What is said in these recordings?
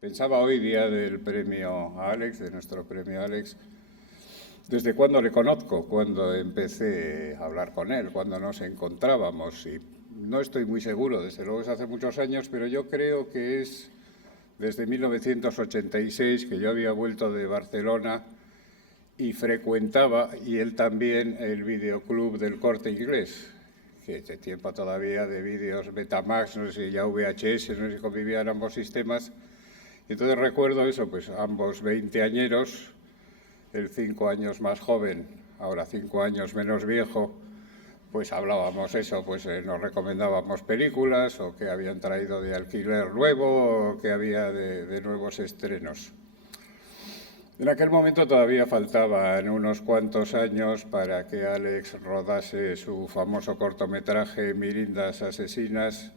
Pensaba hoy, día del premio Alex, de nuestro premio Alex, desde cuándo le conozco, cuando empecé a hablar con él, cuando nos encontrábamos. Y no estoy muy seguro, desde luego es hace muchos años, pero yo creo que es desde 1986 que yo había vuelto de Barcelona y frecuentaba, y él también, el videoclub del Corte Inglés, que de tiempo todavía de vídeos Betamax, no sé si ya VHS, no sé si convivían ambos sistemas. Y entonces recuerdo eso, pues ambos veinteañeros, él 5 años más joven, ahora 5 años menos viejo, pues hablábamos eso, pues nos recomendábamos películas o que habían traído de alquiler nuevo o que había de nuevos estrenos. En aquel momento todavía faltaban unos cuantos años para que Alex rodase su famoso cortometraje Mirindas asesinas,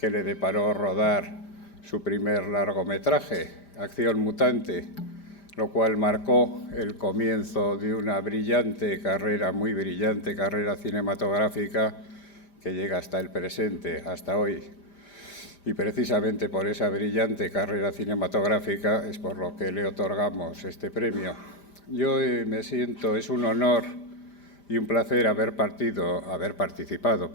que le deparó rodar su primer largometraje, Acción Mutante, lo cual marcó el comienzo de una brillante carrera, muy brillante carrera cinematográfica que llega hasta el presente, hasta hoy. Y precisamente por esa brillante carrera cinematográfica es por lo que le otorgamos este premio. Yo me siento, es un honor y un placer haber participado,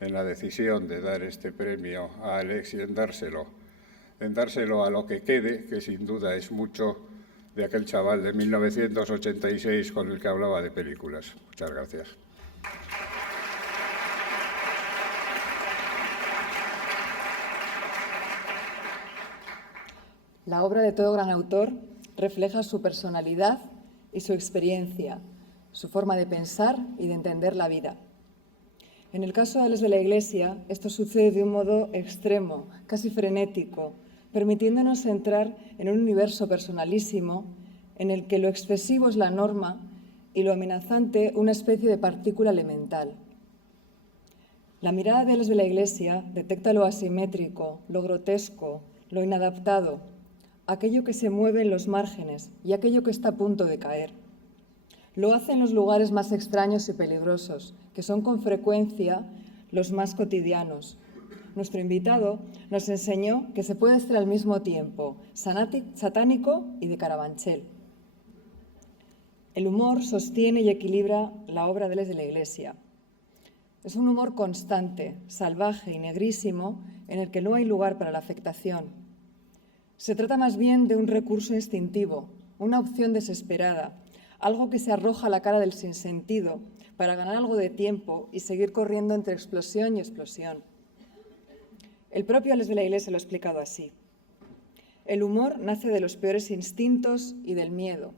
en la decisión de dar este premio a Alex y en dárselo a lo que quede, que sin duda es mucho, de aquel chaval de 1986 con el que hablaba de películas. Muchas gracias. La obra de todo gran autor refleja su personalidad y su experiencia, su forma de pensar y de entender la vida. En el caso de Alex de la Iglesia, esto sucede de un modo extremo, casi frenético, permitiéndonos entrar en un universo personalísimo en el que lo excesivo es la norma y lo amenazante una especie de partícula elemental. La mirada de Alex de la Iglesia detecta lo asimétrico, lo grotesco, lo inadaptado, aquello que se mueve en los márgenes y aquello que está a punto de caer. Lo hace en los lugares más extraños y peligrosos, que son con frecuencia los más cotidianos. Nuestro invitado nos enseñó que se puede ser al mismo tiempo satánico y de Carabanchel. El humor sostiene y equilibra la obra de Alex de la Iglesia. Es un humor constante, salvaje y negrísimo, en el que no hay lugar para la afectación. Se trata más bien de un recurso instintivo, una opción desesperada, algo que se arroja a la cara del sinsentido para ganar algo de tiempo y seguir corriendo entre explosión y explosión. El propio Alex de la Iglesia lo ha explicado así. El humor nace de los peores instintos y del miedo,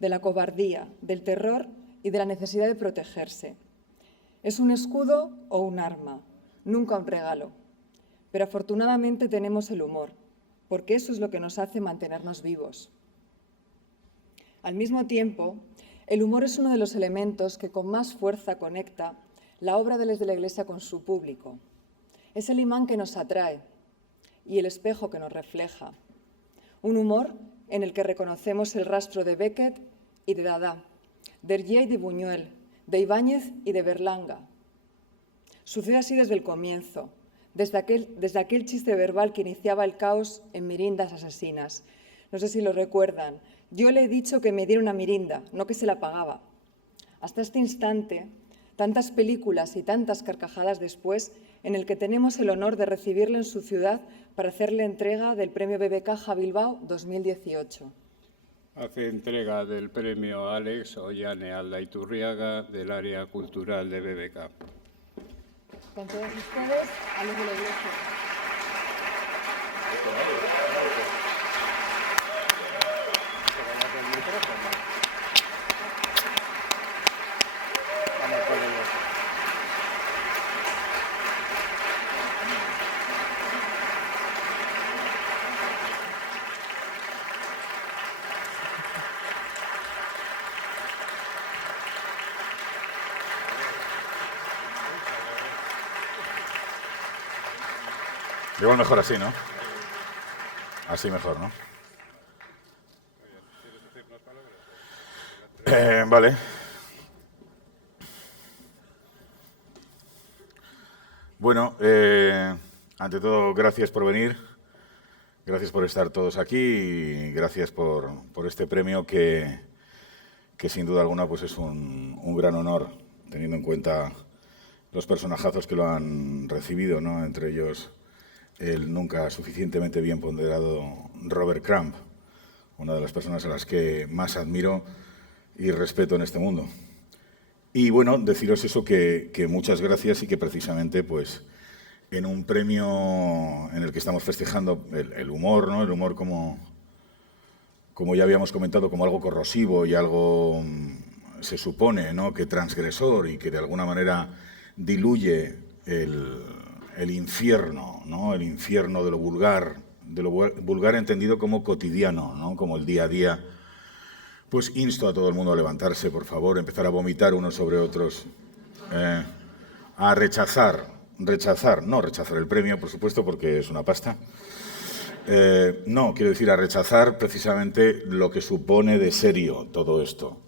de la cobardía, del terror y de la necesidad de protegerse. Es un escudo o un arma, nunca un regalo. Pero afortunadamente tenemos el humor, porque eso es lo que nos hace mantenernos vivos. Al mismo tiempo, el humor es uno de los elementos que con más fuerza conecta la obra de Alex de la Iglesia con su público. Es el imán que nos atrae y el espejo que nos refleja. Un humor en el que reconocemos el rastro de Beckett y de Dada, de Hergé y de Buñuel, de Ibáñez y de Berlanga. Sucede así desde el comienzo, desde aquel chiste verbal que iniciaba el caos en Mirindas asesinas. No sé si lo recuerdan. Yo le he dicho que me diera una mirinda, no que se la pagaba. Hasta este instante, tantas películas y tantas carcajadas después, en el que tenemos el honor de recibirle en su ciudad para hacerle entrega del premio BBK Bilbao 2018. Hace entrega del premio Alex Ollane Aldaiturriaga del área cultural de BBK. Con todos ustedes, Alex de la Iglesia. Igual mejor así, ¿no? Así mejor, ¿no? Vale. Bueno, ante todo, gracias por venir. Gracias por estar todos aquí y gracias por este premio que sin duda alguna pues es un gran honor, teniendo en cuenta los personajazos que lo han recibido, ¿no? Entre ellos el nunca suficientemente bien ponderado Robert Crumb, una de las personas a las que más admiro y respeto en este mundo. Y bueno, deciros eso, que muchas gracias y que precisamente pues en un premio en el que estamos festejando el humor, ¿no? El humor como ya habíamos comentado, como algo corrosivo y algo, se supone, ¿no? Que transgresor y que de alguna manera diluye el infierno, ¿no? El infierno de lo vulgar entendido como cotidiano, ¿no? Como el día a día. Pues insto a todo el mundo a levantarse, por favor, empezar a vomitar unos sobre otros, a rechazar el premio, por supuesto, porque es una pasta. No, quiero decir, a rechazar precisamente lo que supone de serio todo esto.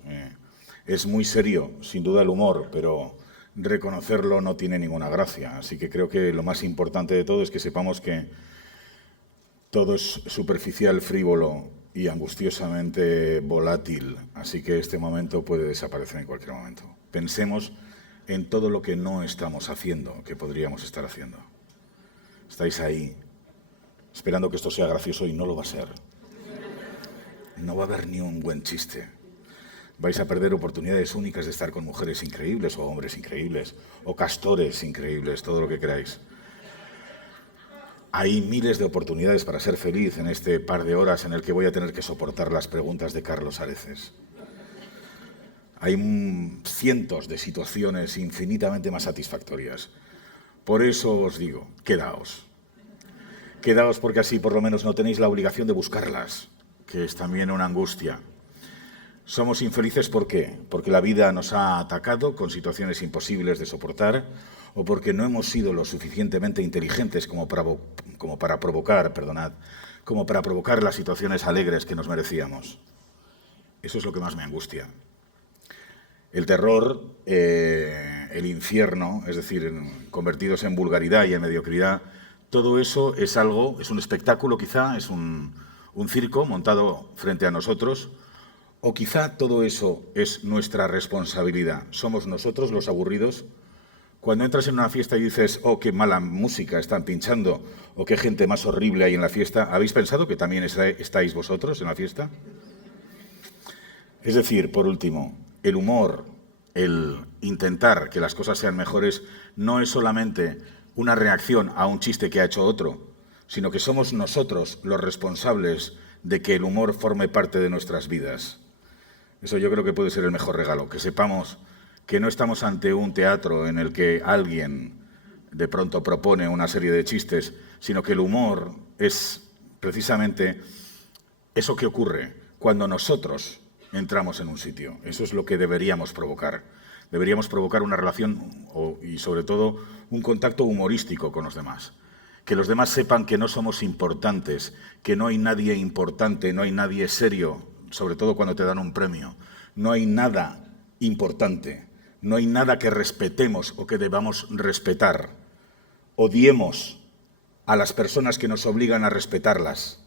Es muy serio, sin duda, el humor, pero reconocerlo no tiene ninguna gracia. Así que creo que lo más importante de todo es que sepamos que todo es superficial, frívolo y angustiosamente volátil. Así que este momento puede desaparecer en cualquier momento. Pensemos en todo lo que no estamos haciendo, que podríamos estar haciendo. Estáis ahí, esperando que esto sea gracioso y no lo va a ser. No va a haber ni un buen chiste. Vais a perder oportunidades únicas de estar con mujeres increíbles o hombres increíbles o castores increíbles, todo lo que queráis. Hay miles de oportunidades para ser feliz en este par de horas en el que voy a tener que soportar las preguntas de Carlos Areces. Hay cientos de situaciones infinitamente más satisfactorias. Por eso os digo, quedaos. Quedaos porque así por lo menos no tenéis la obligación de buscarlas, que es también una angustia. Somos infelices ¿por qué? Porque la vida nos ha atacado con situaciones imposibles de soportar o porque no hemos sido lo suficientemente inteligentes como para provocar las situaciones alegres que nos merecíamos. Eso es lo que más me angustia. El terror, el infierno, es decir, convertidos en vulgaridad y en mediocridad, todo eso es un espectáculo quizá, es un circo montado frente a nosotros, o quizá todo eso es nuestra responsabilidad. Somos nosotros los aburridos. Cuando entras en una fiesta y dices, oh, qué mala música están pinchando, o qué gente más horrible hay en la fiesta, ¿habéis pensado que también estáis vosotros en la fiesta? Es decir, por último, el humor, el intentar que las cosas sean mejores, no es solamente una reacción a un chiste que ha hecho otro, sino que somos nosotros los responsables de que el humor forme parte de nuestras vidas. Eso yo creo que puede ser el mejor regalo, que sepamos que no estamos ante un teatro en el que alguien de pronto propone una serie de chistes, sino que el humor es precisamente eso que ocurre cuando nosotros entramos en un sitio. Eso es lo que deberíamos provocar. Deberíamos provocar una relación y sobre todo un contacto humorístico con los demás. Que los demás sepan que no somos importantes, que no hay nadie importante, no hay nadie serio, sobre todo cuando te dan un premio. No hay nada importante, no hay nada que respetemos o que debamos respetar. Odiemos a las personas que nos obligan a respetarlas.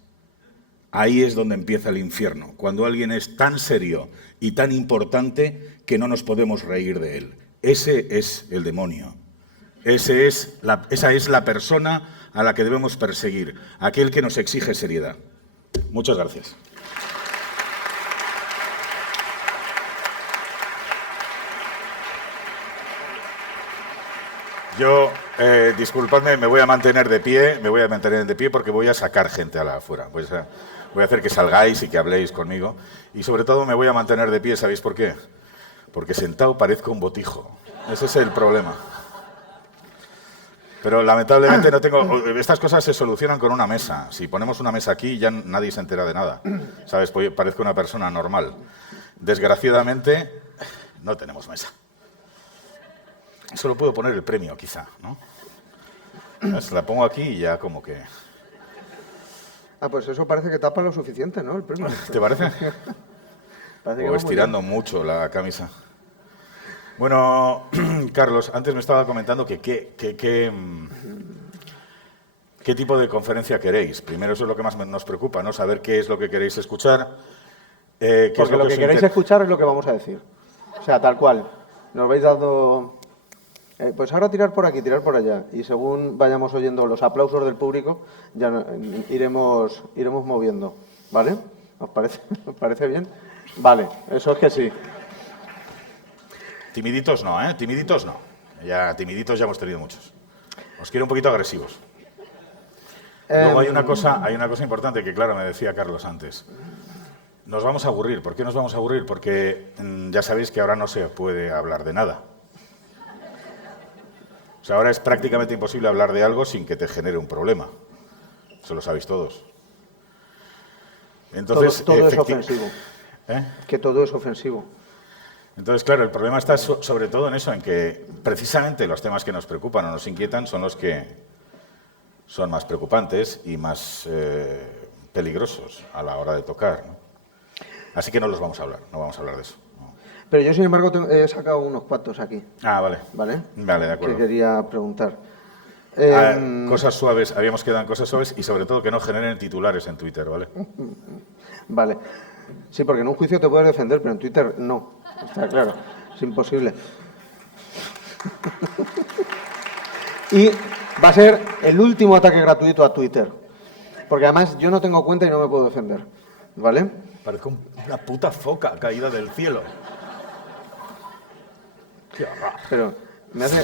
Ahí es donde empieza el infierno, cuando alguien es tan serio y tan importante que no nos podemos reír de él. Ese es el demonio. Esa es la persona a la que debemos perseguir, aquel que nos exige seriedad. Muchas gracias. Yo, disculpadme, me voy a mantener de pie porque voy a sacar gente afuera. Voy a hacer que salgáis y que habléis conmigo. Y sobre todo me voy a mantener de pie, ¿sabéis por qué? Porque sentado parezco un botijo. Ese es el problema. Pero lamentablemente no tengo... Estas cosas se solucionan con una mesa. Si ponemos una mesa aquí ya nadie se entera de nada. ¿Sabes? Parezco una persona normal. Desgraciadamente no tenemos mesa. Solo puedo poner el premio, quizá, ¿no? ¿Ves? La pongo aquí y ya como que... Pues eso parece que tapa lo suficiente, ¿no? El premio. ¿Te parece? Parece que O va estirando muy mucho la camisa. Bueno, Carlos, antes me estaba comentando que ¿Qué tipo de conferencia queréis? Primero eso es lo que más nos preocupa, ¿no? Saber qué es lo que queréis escuchar. Porque lo que queréis escuchar es lo que vamos a decir. O sea, tal cual. Nos vais dando... pues ahora tirar por aquí, tirar por allá. Y según vayamos oyendo los aplausos del público, ya iremos moviendo. ¿Vale? ¿Os parece bien? Vale, eso es que sí. Timiditos no, ¿eh? Timiditos no. Timiditos ya hemos tenido muchos. Os quiero un poquito agresivos. Luego hay una cosa importante que, claro, me decía Carlos antes. Nos vamos a aburrir. ¿Por qué nos vamos a aburrir? Porque ya sabéis que ahora no se puede hablar de nada. O sea, ahora es prácticamente imposible hablar de algo sin que te genere un problema. Eso lo sabéis todos. Entonces, todo es ofensivo. ¿Eh? Que todo es ofensivo. Entonces, claro, el problema está sobre todo en eso, en que precisamente los temas que nos preocupan o nos inquietan son los que son más preocupantes y más peligrosos a la hora de tocar, ¿no? Así que no los vamos a hablar, no vamos a hablar de eso. No. Pero yo, sin embargo, he sacado unos cuantos aquí. Ah, vale. ¿Vale? Vale, de acuerdo. Que quería preguntar. Cosas suaves, habíamos quedado en cosas suaves y sobre todo que no generen titulares en Twitter, ¿vale? Vale. Sí, porque en un juicio te puedes defender, pero en Twitter no. Está claro, es imposible. Y va a ser el último ataque gratuito a Twitter. Porque además yo no tengo cuenta y no me puedo defender. ¿Vale? Parezco una puta foca caída del cielo. Qué horror. Pero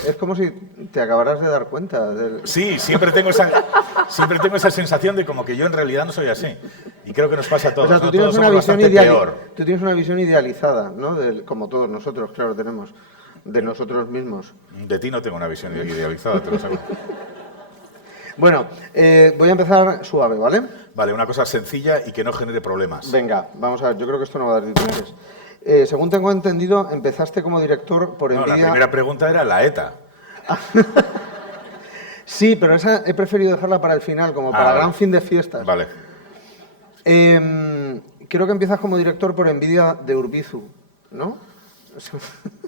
es como si te acabaras de dar cuenta. Sí, siempre tengo esa sensación de como que yo en realidad no soy así. Y creo que nos pasa a todos. O sea, tú ¿no? tienes Todos una somos visión bastante peor. Tú tienes una visión idealizada, ¿no? Como todos nosotros, claro, tenemos. De nosotros mismos. De ti no tengo una visión idealizada, te lo aseguro. Bueno, voy a empezar suave, ¿vale? Vale, una cosa sencilla y que no genere problemas. Venga, vamos a ver, yo creo que esto no va a dar titulares. Según tengo entendido, empezaste como director por envidia... No, la primera pregunta era la ETA. Sí, pero esa he preferido dejarla para el final, como para gran fin de fiestas. Vale. Creo que empiezas como director por envidia de Urbizu, ¿no?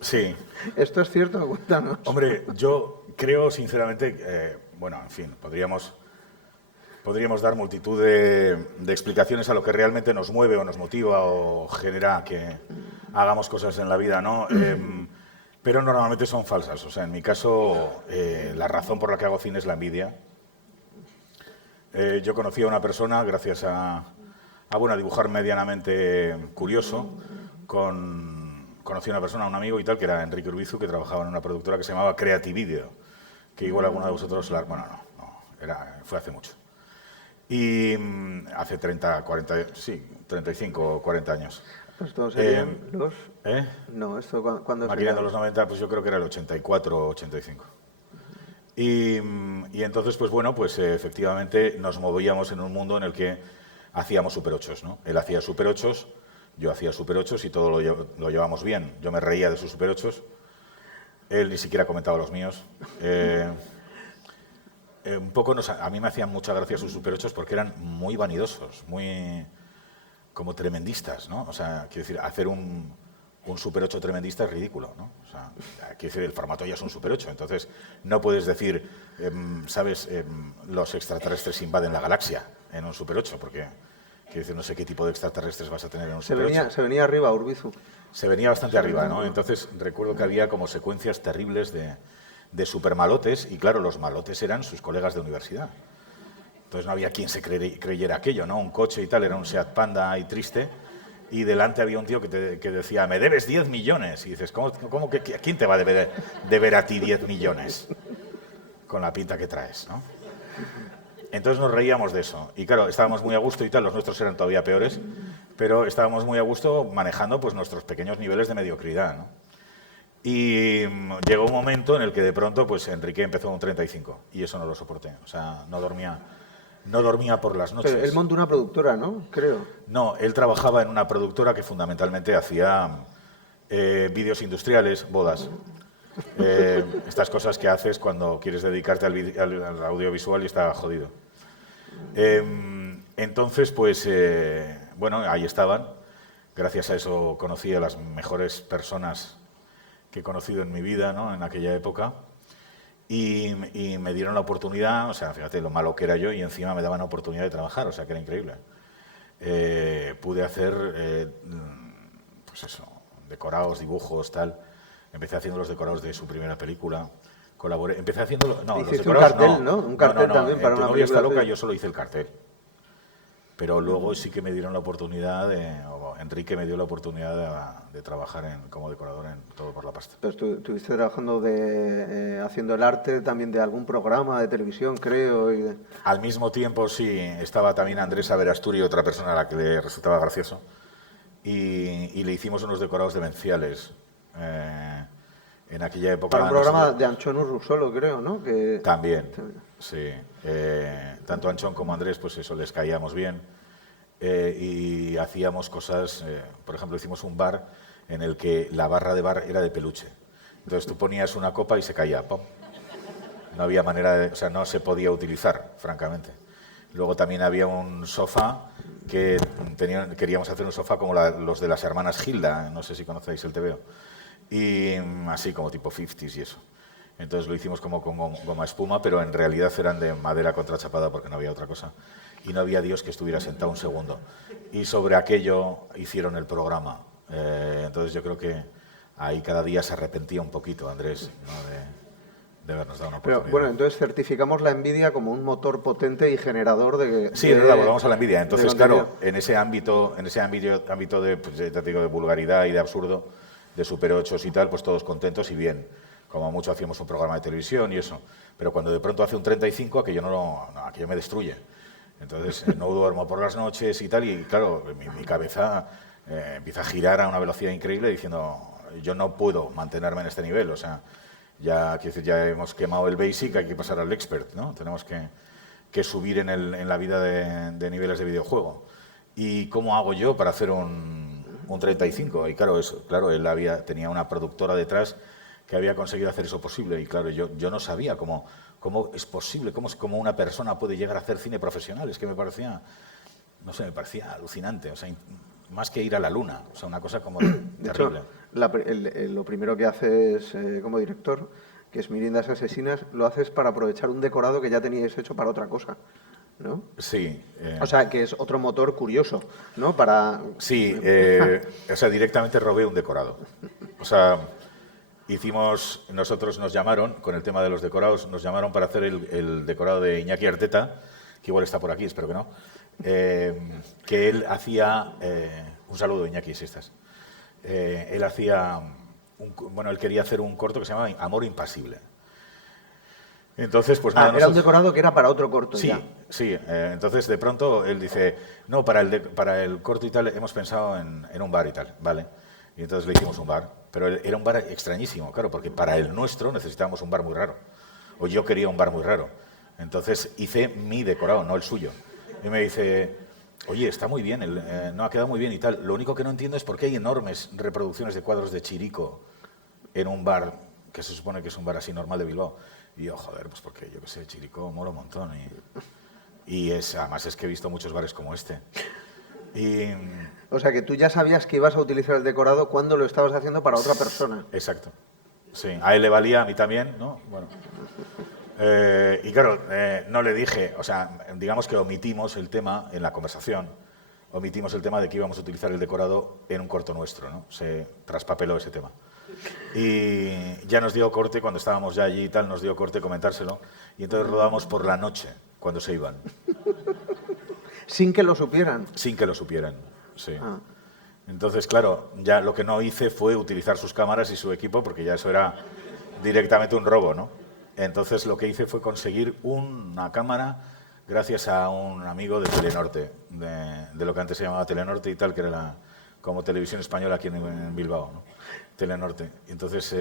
Sí. ¿Esto es cierto? Cuéntanos. Hombre, yo creo sinceramente, bueno, en fin, podríamos dar multitud de explicaciones a lo que realmente nos mueve o nos motiva o genera que hagamos cosas en la vida, ¿no? Pero normalmente son falsas. O sea, en mi caso, la razón por la que hago cine es la envidia. Yo conocí a una persona, gracias a dibujar medianamente curioso, conocí a una persona, un amigo y tal, que era Enrique Urbizu, que trabajaba en una productora que se llamaba Creativideo, que igual alguno de vosotros... Bueno, fue hace mucho. Y hace 35 o 40 años. Pues todos serían los... ¿Eh? No, esto cuando... Maquinando los 90, pues yo creo que era el 84 o 85. Y entonces, pues bueno, pues efectivamente nos movíamos en un mundo en el que hacíamos Super 8s, ¿no? Él hacía Super 8s, yo hacía Super 8s y todo lo llevamos bien. Yo me reía de sus Super 8s, él ni siquiera comentaba los míos. Un poco a mí me hacían mucha gracia sus Super 8s porque eran muy vanidosos, muy como tremendistas, ¿no? O sea, quiero decir, hacer un Super 8 tremendista es ridículo, ¿no? O sea, quiero decir, el formato ya es un Super 8, entonces no puedes decir, ¿sabes? Los extraterrestres invaden la galaxia en un Super 8, porque, quiero decir, no sé qué tipo de extraterrestres vas a tener en un Super 8. Se venía arriba Urbizu. Se venía bastante arriba, ¿no? Entonces recuerdo que había como secuencias terribles de supermalotes, y claro, los malotes eran sus colegas de universidad. Entonces no había quien se creyera aquello, ¿no? Un coche y tal, era un Seat Panda y triste, y delante había un tío que decía, me debes 10 millones. Y dices, ¿cómo que quién te va a deber a ti 10 millones? Con la pinta que traes, ¿no? Entonces nos reíamos de eso. Y claro, estábamos muy a gusto y tal, los nuestros eran todavía peores, pero estábamos muy a gusto manejando pues nuestros pequeños niveles de mediocridad, ¿no? Y llegó un momento en el que de pronto pues Enrique empezó un 35 y eso no lo soporté. O sea, no dormía por las noches. Pero él montó una productora, ¿no? Creo. No, él trabajaba en una productora que fundamentalmente hacía vídeos industriales, bodas. Estas cosas que haces cuando quieres dedicarte al audiovisual y está jodido. Entonces, pues, bueno, ahí estaban. Gracias a eso conocí a las mejores personas que he conocido en mi vida, ¿no? En aquella época. y me dieron la oportunidad, o sea, fíjate lo malo que era yo, y encima me daban la oportunidad de trabajar, o sea, que era increíble. Pude hacer, pues eso, decorados, dibujos, tal. Empecé haciendo los decorados de su primera película. Colaboré, empecé haciendo... No, los decorados un cartel, ¿no? Un cartel también para Tu una novia está película. loca, yo solo hice el cartel. Pero luego sí que me dieron la oportunidad, Enrique me dio la oportunidad de trabajar como decorador en Todo por la Pasta. Pero estuviste trabajando haciendo el arte también de algún programa de televisión, creo. Al mismo tiempo, sí, estaba también Andrés Averasturi, otra persona a la que le resultaba gracioso, y le hicimos unos decorados demenciales. En aquella época... Para un programa de Anchón Urrusolo, creo, ¿no? También, sí. Tanto Anchón como Andrés, pues eso, les caíamos bien. Y hacíamos cosas, por ejemplo, hicimos un bar en el que la barra de bar era de peluche. Entonces tú ponías una copa y se caía, ¡pum! No había manera o sea, no se podía utilizar, francamente. Luego también había un sofá que queríamos hacer un sofá como los de las hermanas Gilda, no sé si conocéis el TVO. Y así como tipo 50s y eso. Entonces lo hicimos como con goma espuma, pero en realidad eran de madera contrachapada porque no había otra cosa. Y no había Dios que estuviera sentado un segundo. Y sobre aquello hicieron el programa. Entonces yo creo que ahí cada día se arrepentía un poquito, Andrés, ¿no? de habernos dado una oportunidad. Pero bueno, entonces certificamos la envidia como un motor potente y generador de... Sí, es verdad, volvamos a la envidia. Entonces, claro, en ese ámbito de, pues, ya te digo, de vulgaridad y de absurdo, de Super 8 y tal, pues todos contentos y bien. Como mucho hacíamos un programa de televisión y eso. Pero cuando de pronto hace un 35, aquello me destruye. Entonces no duermo por las noches y tal, y claro, mi cabeza empieza a girar a una velocidad increíble diciendo, yo no puedo mantenerme en este nivel. O sea, ya hemos quemado el basic, hay que pasar al expert, ¿no? Tenemos que subir en la vida de niveles de videojuego. ¿Y cómo hago yo para hacer un 35? Y claro, él tenía una productora detrás que había conseguido hacer eso posible. Y claro, yo no sabía cómo es posible, cómo una persona puede llegar a hacer cine profesional. Es que me parecía alucinante. O sea, más que ir a la luna. O sea, una cosa como terrible. De hecho, lo primero que haces como director, que es Mirindas Asesinas, lo haces para aprovechar un decorado que ya teníais hecho para otra cosa, ¿no? Sí. O sea, que es otro motor curioso, ¿no? Sí, o sea, directamente robé un decorado. O sea, nosotros nos llamaron, con el tema de los decorados, nos llamaron para hacer el decorado de Iñaki Arteta, que igual está por aquí, espero que no, que él hacía, un saludo Iñaki, si estás, él hacía, él quería hacer un corto que se llamaba Amor Impasible. Entonces, pues nada, era un decorado que era para otro corto. Sí, ya. Sí. Entonces, de pronto, él dice, no, para el corto y tal, hemos pensado en un bar y tal, ¿vale? Y entonces le hicimos un bar, pero era un bar extrañísimo, claro, porque para el nuestro necesitábamos un bar muy raro, o yo quería un bar muy raro. Entonces hice mi decorado, no el suyo. Y me dice, oye, está muy bien, no ha quedado muy bien y tal. Lo único que no entiendo es por qué hay enormes reproducciones de cuadros de Chirico en un bar que se supone que es un bar así normal de Bilbao. Y yo, joder, pues porque yo qué sé, Chirico mola un montón. Y además es que he visto muchos bares como este. O sea, que tú ya sabías que ibas a utilizar el decorado cuando lo estabas haciendo para otra persona. Exacto. Sí, a él le valía, a mí también, ¿no? Bueno. Y claro, no le dije, o sea, digamos que omitimos el tema en la conversación, omitimos el tema de que íbamos a utilizar el decorado en un corto nuestro, ¿no? Se traspapeló ese tema. Y ya nos dio corte, cuando estábamos ya allí y tal, nos dio corte comentárselo, y entonces rodamos por la noche, cuando se iban. ¿Sin que lo supieran? Sin que lo supieran, sí. Entonces, claro, ya lo que no hice fue utilizar sus cámaras y su equipo, porque ya eso era directamente un robo, ¿no? Entonces lo que hice fue conseguir una cámara gracias a un amigo de Telenorte, de lo que antes se llamaba Telenorte y tal, que era como Televisión Española aquí en Bilbao, ¿no? Telenorte. Entonces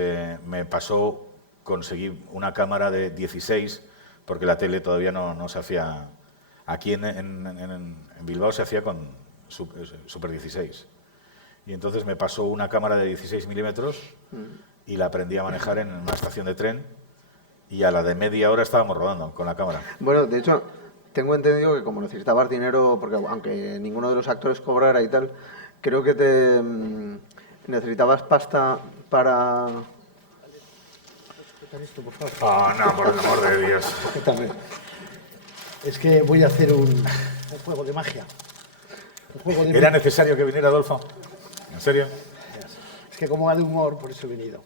conseguí una cámara de 16, porque la tele todavía no se hacía. Aquí en Bilbao se hacía con Super 16. Y entonces me pasó una cámara de 16 milímetros y la aprendí a manejar en una estación de tren, y a la de media hora estábamos rodando con la cámara. Bueno, de hecho, tengo entendido que como necesitabas dinero, porque aunque ninguno de los actores cobrara y tal, creo que necesitabas pasta para Quitar esto, por favor. Oh, no, por el amor de Dios. Quítame. Es que voy a hacer un juego de magia. ¿Era necesario que viniera Adolfo? ¿En serio? Es que como va de humor, por eso he venido.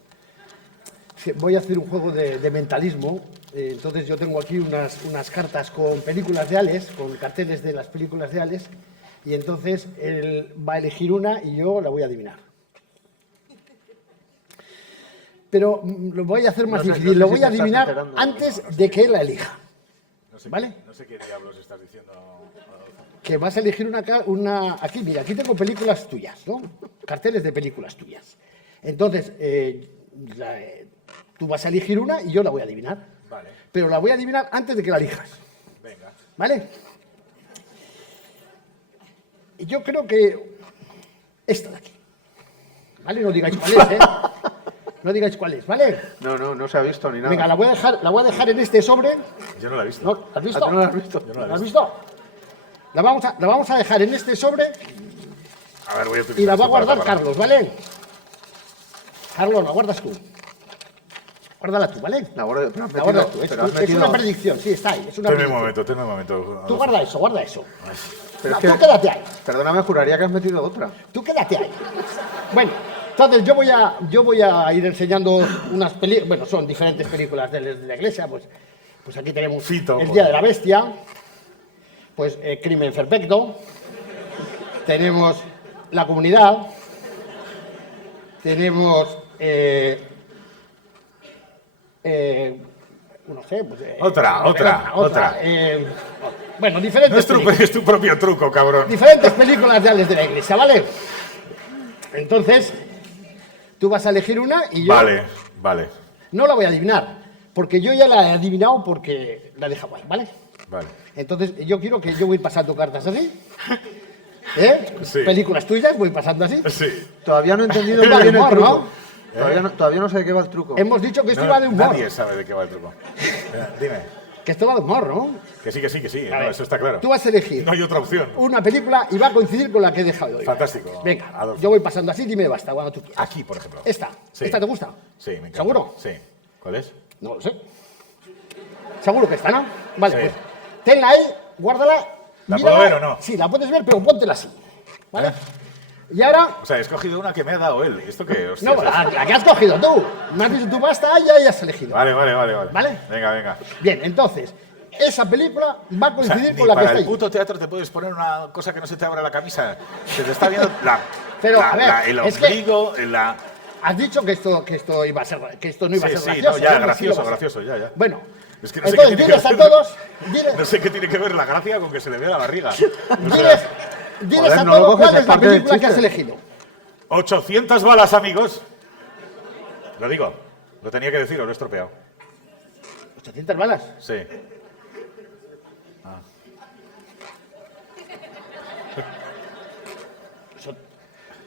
Voy a hacer un juego de mentalismo. Entonces yo tengo aquí unas cartas con películas de Alex, con carteles de las películas de Alex, y entonces él va a elegir una y yo la voy a adivinar. Pero lo voy a hacer más difícil, lo voy a adivinar antes de que él la elija. ¿Vale? No sé qué diablos estás diciendo, Adolfo. Que vas a elegir una... Aquí, mira, aquí tengo películas tuyas, ¿no? Carteles de películas tuyas. Entonces, tú vas a elegir una y yo la voy a adivinar. Vale. Pero la voy a adivinar antes de que la elijas. Venga. ¿Vale? Y yo creo que esta de aquí. ¿Vale? No digáis cuál es, ¿eh? No digáis cuál es, ¿vale? No se ha visto ni nada. Venga, la voy a dejar en este sobre. Yo no la he visto. ¿No? ¿Has visto? ¿Ah, tú no la has visto? Yo no la he ¿La has visto. visto? La vamos a dejar en este sobre A ver, voy a utilizar y la va a esto para guardar tapar. Carlos, ¿vale? Carlos, la guardas tú. Guárdala tú, ¿vale? La guardas, pero has La guardas tú. metido- pero has Es metido- una predicción, sí, está ahí. Es una Tenme un predicción. momento. Tú Adolfo. guarda eso, guarda eso. Pero No, es tú que, quédate ahí. perdóname, juraría que has metido otra. Tú quédate ahí. Bueno, entonces yo voy a ir enseñando unas películas, bueno, son diferentes películas de la iglesia, pues aquí tenemos Fito, El pues. Día de la Bestia, pues Crimen Perfecto, tenemos La Comunidad, tenemos, no sé, pues... Otra. Bueno, diferentes No es, películas. es tu propio truco, cabrón. Diferentes películas de Alex de la Iglesia, ¿vale? Entonces, tú vas a elegir una y yo Vale. no la voy a adivinar, porque yo ya la he adivinado porque la he dejado ahí, ¿vale? Vale. Entonces, yo quiero que yo voy pasando cartas así, ¿eh? Sí. Películas tuyas, voy pasando así. Sí. Todavía no he entendido Iba muy de bien el humor, truco. ¿no? Todavía no sé de qué va el truco. Hemos dicho que esto iba de humor, Nadie sabe de qué va el truco. Dime. que esto va de humor, ¿no? Que sí. A No, ver, eso está claro. Tú vas a elegir No hay otra opción. una película y va a coincidir con la que he dejado hoy. Fantástico, Venga, Adolfo. yo voy pasando así, dime basta, cuando tú quieras. Aquí, por ejemplo. Esta. Sí. ¿Esta te gusta? Sí, me encanta. ¿Seguro? Sí. ¿Cuál es? No lo sé. Seguro que está, ¿no? Vale, Sí. pues tenla ahí, guárdala. ¿La mírala. puedo ver o no? Sí, la puedes ver, pero póntela así. ¿Vale? Y ahora... O sea, he escogido una que me ha dado él. ¿Esto qué? Hostia, No, la que has cogido tú. Me has dicho tu pasta y ya has elegido. Vale. ¿Vale? Venga. Bien, entonces, esa película va a O sea, coincidir ni con la que para está el ahí. puto teatro te puedes poner una cosa que no se te abra la camisa. Se te está viendo Pero, a ver, el es que- ombligo, la... Has dicho que esto iba a ser, que esto no iba a ser Sí, gracioso. no, ya, ¿no? Que sí lo va a ser. gracioso, ya. Bueno, Es que no sé entonces qué tiene diles que a ver. todos, diles, No sé qué tiene que ver la gracia con que se le vea la barriga. O sea, diles Joder, a no lo todos coges, cuál es es la parte del película que has chiste. elegido. 800 balas, amigos. Lo digo. Lo tenía que decir o lo he estropeado. 800 balas. Sí.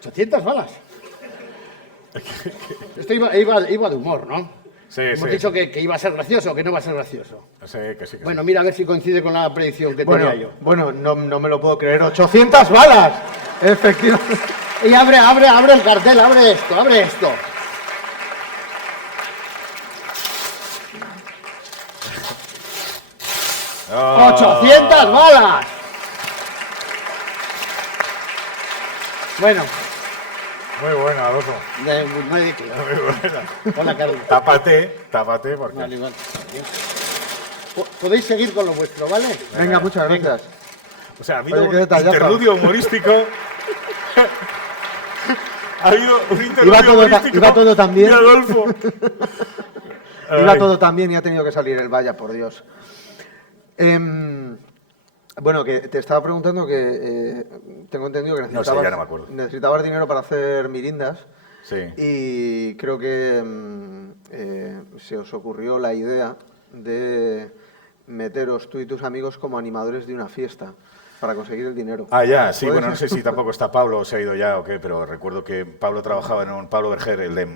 800 balas. Esto iba de humor, ¿no? Sí, Hemos dicho que iba a ser gracioso o que no va a ser gracioso. Sí, que sí. Bueno, mira a ver si coincide con la predicción que tenía yo. Bueno, no me lo puedo creer. ¡800 balas! Efectivamente. Y abre el cartel, abre esto. Oh, ¡800 balas! Bueno, Muy buena, Adolfo. no hay de qué. Muy buena. Hola, Carlos. Tápate, porque... Vale. Podéis seguir con lo vuestro, ¿vale? Venga, muchas gracias. O sea, ha habido Oye, qué un detallazo. interludio humorístico. Ha habido un interludio humorístico. iba todo tan bien. de Adolfo. Iba Ay. todo tan bien y ha tenido que salir el vaya, por Dios. Bueno, que te estaba preguntando que tengo entendido que No sé, ya no me acuerdo. necesitabas dinero para hacer mirindas Sí. y creo que se os ocurrió la idea de meteros tú y tus amigos como animadores de una fiesta para conseguir el dinero. Ah, ya, sí, ¿Puede bueno, no ser? sé si tampoco está Pablo o se ha ido ya o qué, pero recuerdo que Pablo trabajaba en un... Pablo Berger, el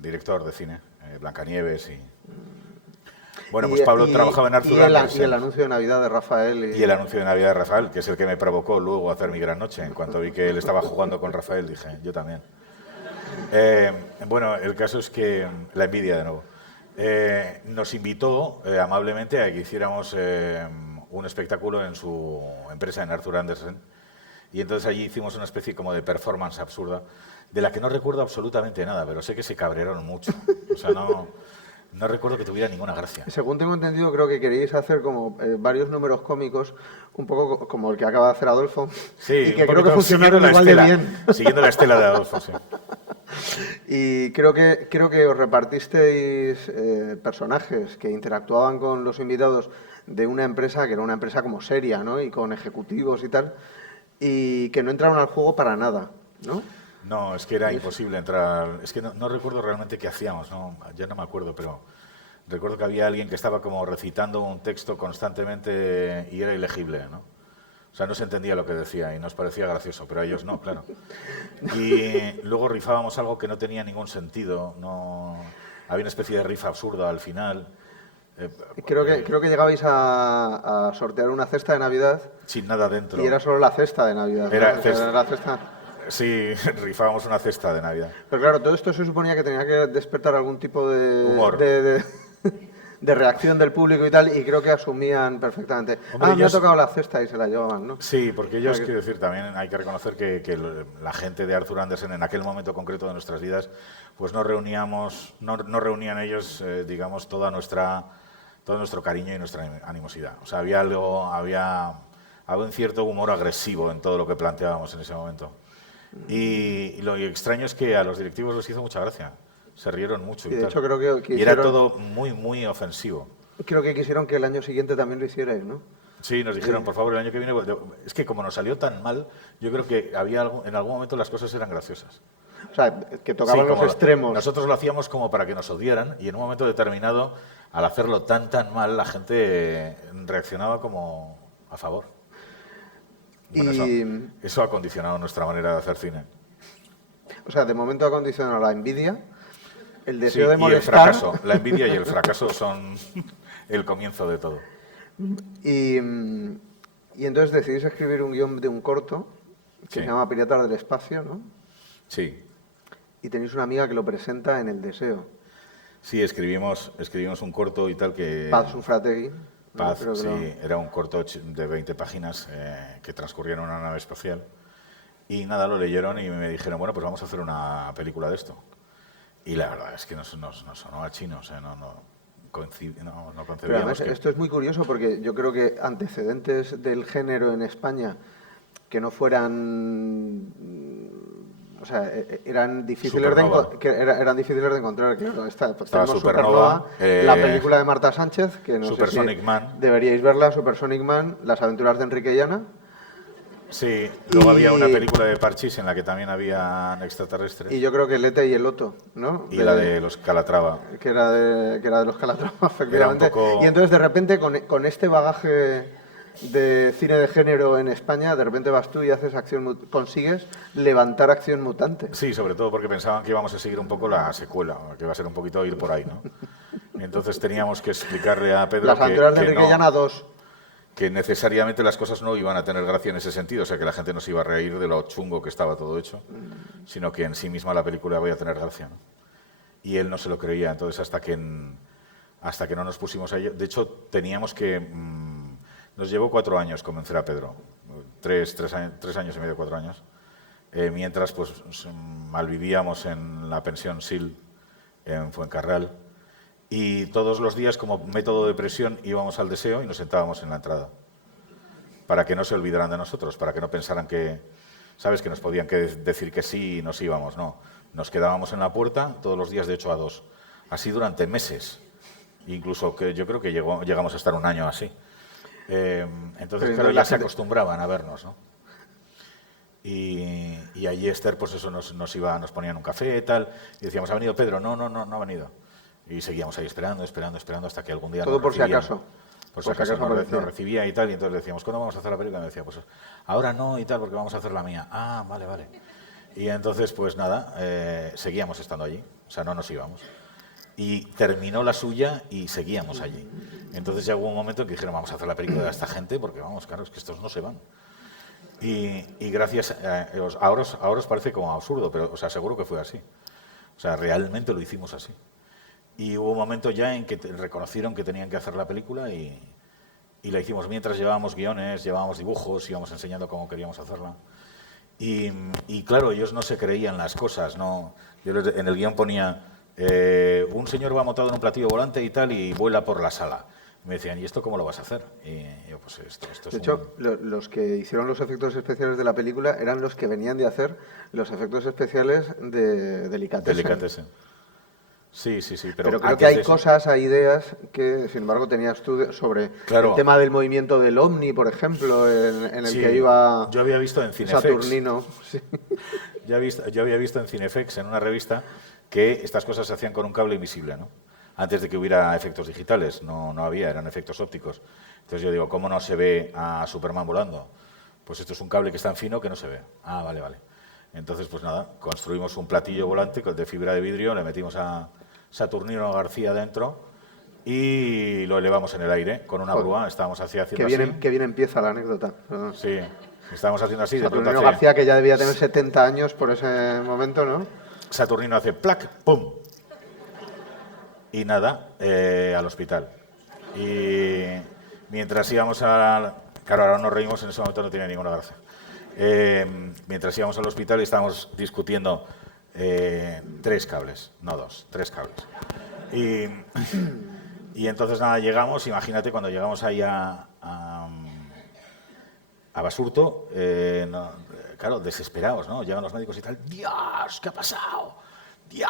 director de cine, Blancanieves y... Bueno, pues Pablo trabajaba en Arthur y el Andersen. anuncio de Navidad de Rafael. Y el anuncio de Navidad de Rafael, que es el que me provocó luego a hacer mi gran noche. En cuanto vi que él estaba jugando con Rafael, dije, yo también. Bueno, el caso es que la envidia de nuevo. Nos invitó amablemente a que hiciéramos un espectáculo en su empresa, en Arthur Andersen, y entonces allí hicimos una especie como de performance absurda, de la que no recuerdo absolutamente nada, pero sé que se cabrearon mucho. O sea, no recuerdo que tuviera ninguna gracia. Según tengo entendido, creo que queréis hacer como varios números cómicos, un poco como el que acaba de hacer Adolfo, Sí, y que creo que funcionaron igual de bien. Siguiendo la estela de Adolfo, sí. Y creo que os repartisteis personajes que interactuaban con los invitados de una empresa que era una empresa como seria, ¿no? Y con ejecutivos y tal, y que no entraron al juego para nada, ¿no? No, es que era imposible entrar. Es que no recuerdo realmente qué hacíamos, ¿no? Ya no me acuerdo, pero recuerdo que había alguien que estaba como recitando un texto constantemente y era ilegible, ¿no? O sea, no se entendía lo que decía y nos parecía gracioso, pero a ellos no, claro. Y luego rifábamos algo que no tenía ningún sentido, no había una especie de rifa absurda al final. Creo que llegabais a sortear una cesta de Navidad. Sin nada dentro. Y era solo la cesta de Navidad. Era ¿no? cesta. La cesta. Sí, rifábamos una cesta de Navidad. Pero claro, todo esto se suponía que tenía que despertar algún tipo de humor, de reacción del público y tal, y creo que asumían perfectamente. Hombre, me ha tocado la cesta y se la llevaban, ¿no? Sí, porque ellos, quiero decir, también hay que reconocer que la gente de Arthur Andersen en aquel momento concreto de nuestras vidas, pues no reunían ellos, digamos, todo nuestro cariño y nuestra animosidad. O sea, había un cierto humor agresivo en todo lo que planteábamos en ese momento. Y lo extraño es que a los directivos les hizo mucha gracia. Se rieron mucho. Y de hecho creo que y era todo muy, muy ofensivo. Creo que quisieron que el año siguiente también lo hicierais, ¿no? Sí, nos dijeron, por favor, el año que viene... Es que como nos salió tan mal, yo creo que en algún momento las cosas eran graciosas. O sea, que tocaban los extremos. Nosotros lo hacíamos como para que nos odiaran y en un momento determinado, al hacerlo tan mal, la gente reaccionaba como a favor. Bueno, eso ha condicionado nuestra manera de hacer cine. O sea, de momento ha condicionado la envidia, el deseo de molestar... Y el fracaso. La envidia y el fracaso son el comienzo de todo. Y entonces decidís escribir un guión de un corto que se llama Piratas del Espacio, ¿no? Sí. Y tenéis una amiga que lo presenta en El Deseo. Sí, escribimos un corto y tal que... Paz Ufrategui. Paz, sí, era un corto de 20 páginas que transcurría en una nave espacial. Y nada, lo leyeron y me dijeron, bueno, pues vamos a hacer una película de esto. Y la verdad es que nos sonó a chino, o sea, no concebíamos. Pero además, esto es muy curioso porque yo creo que antecedentes del género en España que no fueran... O sea, eran difíciles de encontrar. Claro, estaba Supernova, la película de Marta Sánchez, que no Supersonic sé si Man. Deberíais verla, Supersonic Man, Las aventuras de Enrique Llana. Sí, luego había una película de Parchís en la que también habían extraterrestres. Y yo creo que El Ete y el Loto, ¿no? Y la de los Calatrava. Que era de los Calatrava, efectivamente. Y entonces, de repente, con este bagaje de cine de género en España, de repente vas tú y haces consigues levantar Acción Mutante. Sí, sobre todo porque pensaban que íbamos a seguir un poco la secuela, que iba a ser un poquito ir por ahí, ¿no? Y entonces teníamos que explicarle a Pedro Las aventuras de Enrique Llana 2. Que necesariamente las cosas no iban a tener gracia en ese sentido, o sea, que la gente no se iba a reír de lo chungo que estaba todo hecho, sino que en sí misma la película iba a tener gracia, ¿no? Y él no se lo creía, entonces hasta que no nos pusimos a ello... De hecho, teníamos que... nos llevó 4 años convencer a Pedro, 3 años y medio, 4 años, mientras pues malvivíamos en la pensión SIL en Fuencarral. Y todos los días, como método de presión, íbamos al Deseo y nos sentábamos en la entrada. Para que no se olvidaran de nosotros, para que no pensaran que, ¿sabes?, que nos podían decir que sí y nos íbamos. No, nos quedábamos en la puerta todos los días de 8 a 2. Así durante meses. Incluso que yo creo que llegamos a estar un año así. Entonces, claro, ya se acostumbraban a vernos, ¿no? Y allí Esther, pues eso, nos ponían un café y tal. Y decíamos, ¿ha venido Pedro? No ha venido. Y seguíamos ahí esperando hasta que algún día todo por si acaso. Por si acaso nos recibía y tal, y entonces le decíamos, ¿cuándo vamos a hacer la película? Y me decía, pues ahora no y tal, porque vamos a hacer la mía. Ah, vale. Y entonces, pues nada, seguíamos estando allí, o sea, no nos íbamos. Y terminó la suya y seguíamos allí. Entonces ya hubo un momento en que dijeron, vamos a hacer la película de esta gente, porque vamos, claro, es que estos no se van. Y gracias, ahora os parece como absurdo, pero os aseguro que fue así. O sea, realmente lo hicimos así. y hubo un momento ya en que reconocieron que tenían que hacer la película y la hicimos mientras llevábamos guiones, llevábamos dibujos, íbamos enseñando cómo queríamos hacerla. Y claro, ellos no se creían las cosas, ¿no? Yo en el guión ponía, un señor va montado en un platillo volante y tal y vuela por la sala. Me decían, ¿y esto cómo lo vas a hacer? Y yo, pues esto es De hecho, los que hicieron los efectos especiales de la película eran los que venían de hacer los efectos especiales de Delicatessen. Delicatessen. Sí. Pero creo que hay cosas, hay ideas que, sin embargo, tenías tú sobre el tema del movimiento del Omni, por ejemplo, en el que iba yo había visto en Cinefex, Saturnino. Sí. Yo había visto en Cinefex, en una revista, que estas cosas se hacían con un cable invisible, ¿no? Antes de que hubiera efectos digitales, no había, eran efectos ópticos. Entonces yo digo, ¿cómo no se ve a Superman volando? Pues esto es un cable que es tan fino que no se ve. Ah, vale. Entonces, pues nada, construimos un platillo volante de fibra de vidrio, le metimos a Saturnino García dentro y lo elevamos en el aire con una grúa. Estábamos haciendo así. Qué bien empieza la anécdota. Sí, estábamos haciendo así. Saturnino García, que ya debía tener 70 años por ese momento, ¿no? Saturnino hace plac, pum. Y nada, al hospital. Y mientras íbamos claro, ahora nos reímos, en ese momento no tenía ninguna gracia. Mientras íbamos al hospital estábamos discutiendo 3 cables, no 2, 3 cables. Y entonces nada, llegamos, imagínate, cuando llegamos ahí a Basurto, claro, desesperados, ¿no? Llegan los médicos y tal, ¡Dios! ¿Qué ha pasado? ¡Dios!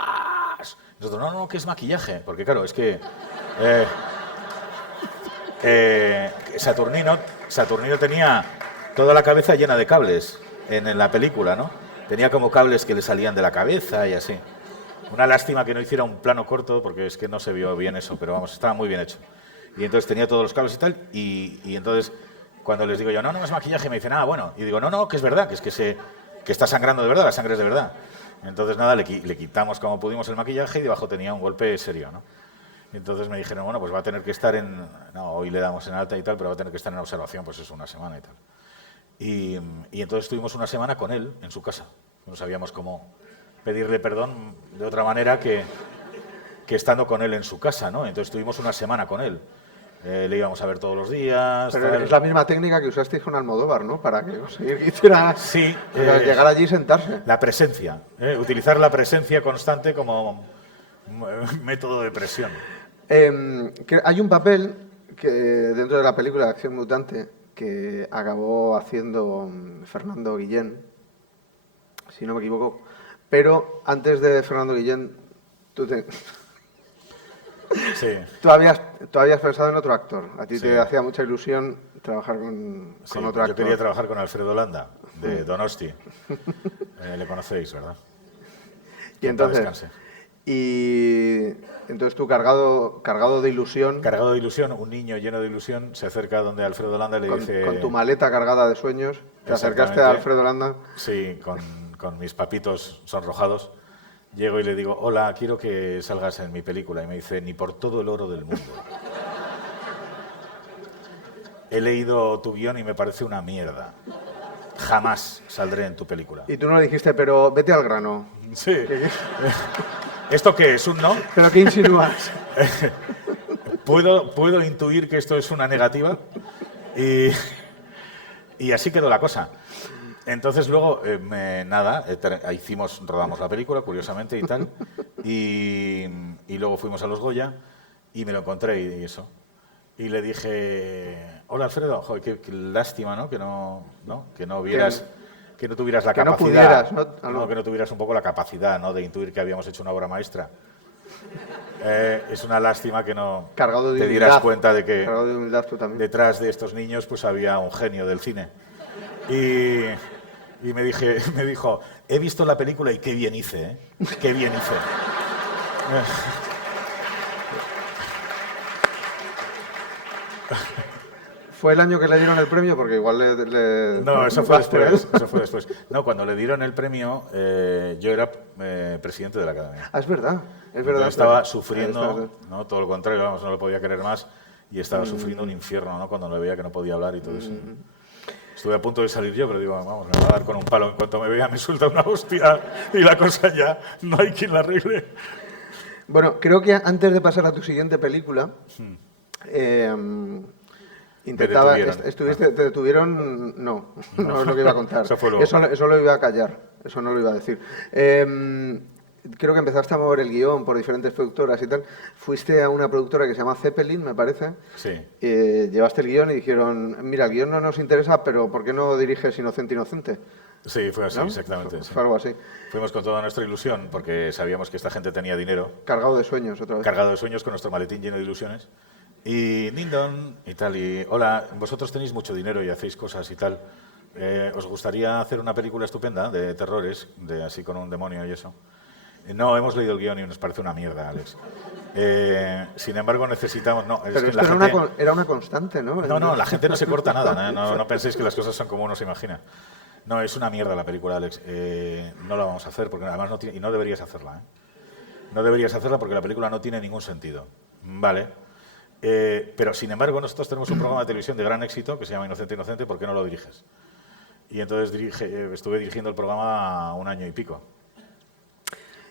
Nosotros, no, que es maquillaje, porque claro, es que Saturnino tenía toda la cabeza llena de cables en la película, ¿no? Tenía como cables que le salían de la cabeza y así. Una lástima que no hiciera un plano corto, porque es que no se vio bien eso, pero vamos, estaba muy bien hecho. Y entonces tenía todos los cables y tal, y entonces cuando les digo yo, no es maquillaje, me dicen, bueno, y digo, no, que es verdad, que está sangrando de verdad, la sangre es de verdad. Entonces nada, le quitamos como pudimos el maquillaje y debajo tenía un golpe serio, ¿no? Y entonces me dijeron, bueno, pues va a tener que estar hoy le damos en alta y tal, pero va a tener que estar en observación, pues eso, una semana y tal. Y entonces estuvimos una semana con él en su casa. No sabíamos cómo pedirle perdón de otra manera que estando con él en su casa, ¿no? Entonces estuvimos una semana con él. Le íbamos a ver todos los días. Pero tal. Es la misma técnica que usasteis con Almodóvar, ¿no? Para que conseguir que hiciera... Sí. Llegar allí y sentarse. La presencia. Utilizar la presencia constante como método de presión. Hay un papel que dentro de la película de Acción Mutante que acabó haciendo Fernando Guillén, si no me equivoco. Pero antes de Fernando Guillén, Sí. Tú habías pensado en otro actor. A ti te hacía mucha ilusión trabajar con otro actor. Yo quería trabajar con Alfredo Landa, de Donosti. Le conocéis, ¿verdad? Y entonces tú cargado de ilusión. Cargado de ilusión, un niño lleno de ilusión se acerca donde Alfredo Landa y le dice... Con tu maleta cargada de sueños, te acercaste a Alfredo Landa. Sí, con mis papitos sonrojados. Llego y le digo, hola, quiero que salgas en mi película. Y me dice, ni por todo el oro del mundo. He leído tu guión y me parece una mierda. Jamás saldré en tu película. Y tú no le dijiste, pero vete al grano. Sí. ¿Esto qué es? ¿Un no? ¿Pero qué insinúas? ¿Puedo intuir que esto es una negativa? Y así quedó la cosa. Entonces luego, rodamos la película, curiosamente, y tal, y luego fuimos a los Goya y me lo encontré y eso. Y le dije, hola Alfredo, joder, qué lástima, ¿no? Que no tuvieras la capacidad. Que no pudieras, ¿no? Que no tuvieras un poco la capacidad, ¿no? De intuir que habíamos hecho una obra maestra. Es una lástima que no te dieras cuenta de que detrás de estos niños pues había un genio del cine. Y me dijo, he visto la película y qué bien hice, ¿eh? Qué bien hice. ¿Fue el año que le dieron el premio? Porque igual No, eso fue después. No, cuando le dieron el premio, yo era presidente de la Academia. Ah, es verdad. Entonces estaba sufriendo, ¿no? Todo lo contrario, vamos, no lo podía querer más, y estaba sufriendo un infierno, ¿no? Cuando me veía que no podía hablar y todo eso. Estuve a punto de salir yo, pero digo, vamos, me va a dar con un palo. En cuanto me vea, me suelta una hostia y la cosa ya no hay quien la arregle. Bueno, creo que antes de pasar a tu siguiente película, intentaba... ¿Te detuvieron? No, no es lo que iba a contar. Eso lo iba a callar, eso no lo iba a decir. Creo que empezaste a mover el guión por diferentes productoras y tal. Fuiste a una productora que se llama Zeppelin, me parece. Sí. Llevaste el guión y dijeron, mira, el guión no nos interesa, pero ¿por qué no diriges Inocente Inocente? Sí, fue así, ¿no? exactamente. Fue algo así. Fuimos con toda nuestra ilusión, porque sabíamos que esta gente tenía dinero. Cargado de sueños, otra vez. Cargado de sueños, con nuestro maletín lleno de ilusiones. Y Dindon y tal, y hola, vosotros tenéis mucho dinero y hacéis cosas y tal. ¿Os gustaría hacer una película estupenda de terrores, así con un demonio y eso? No, hemos leído el guión y nos parece una mierda, Alex. Sin embargo, necesitamos... No, pero es que esto la gente... era una constante, ¿no? No, la gente no se corta nada, no penséis que las cosas son como uno se imagina. No, es una mierda la película, Alex. No la vamos a hacer, porque además no tiene... Y no deberías hacerla, No deberías hacerla porque la película no tiene ningún sentido. Vale. Pero, sin embargo, nosotros tenemos un programa de televisión de gran éxito que se llama Inocente Inocente, ¿por qué no lo diriges? Y entonces estuve dirigiendo el programa 1 año y pico.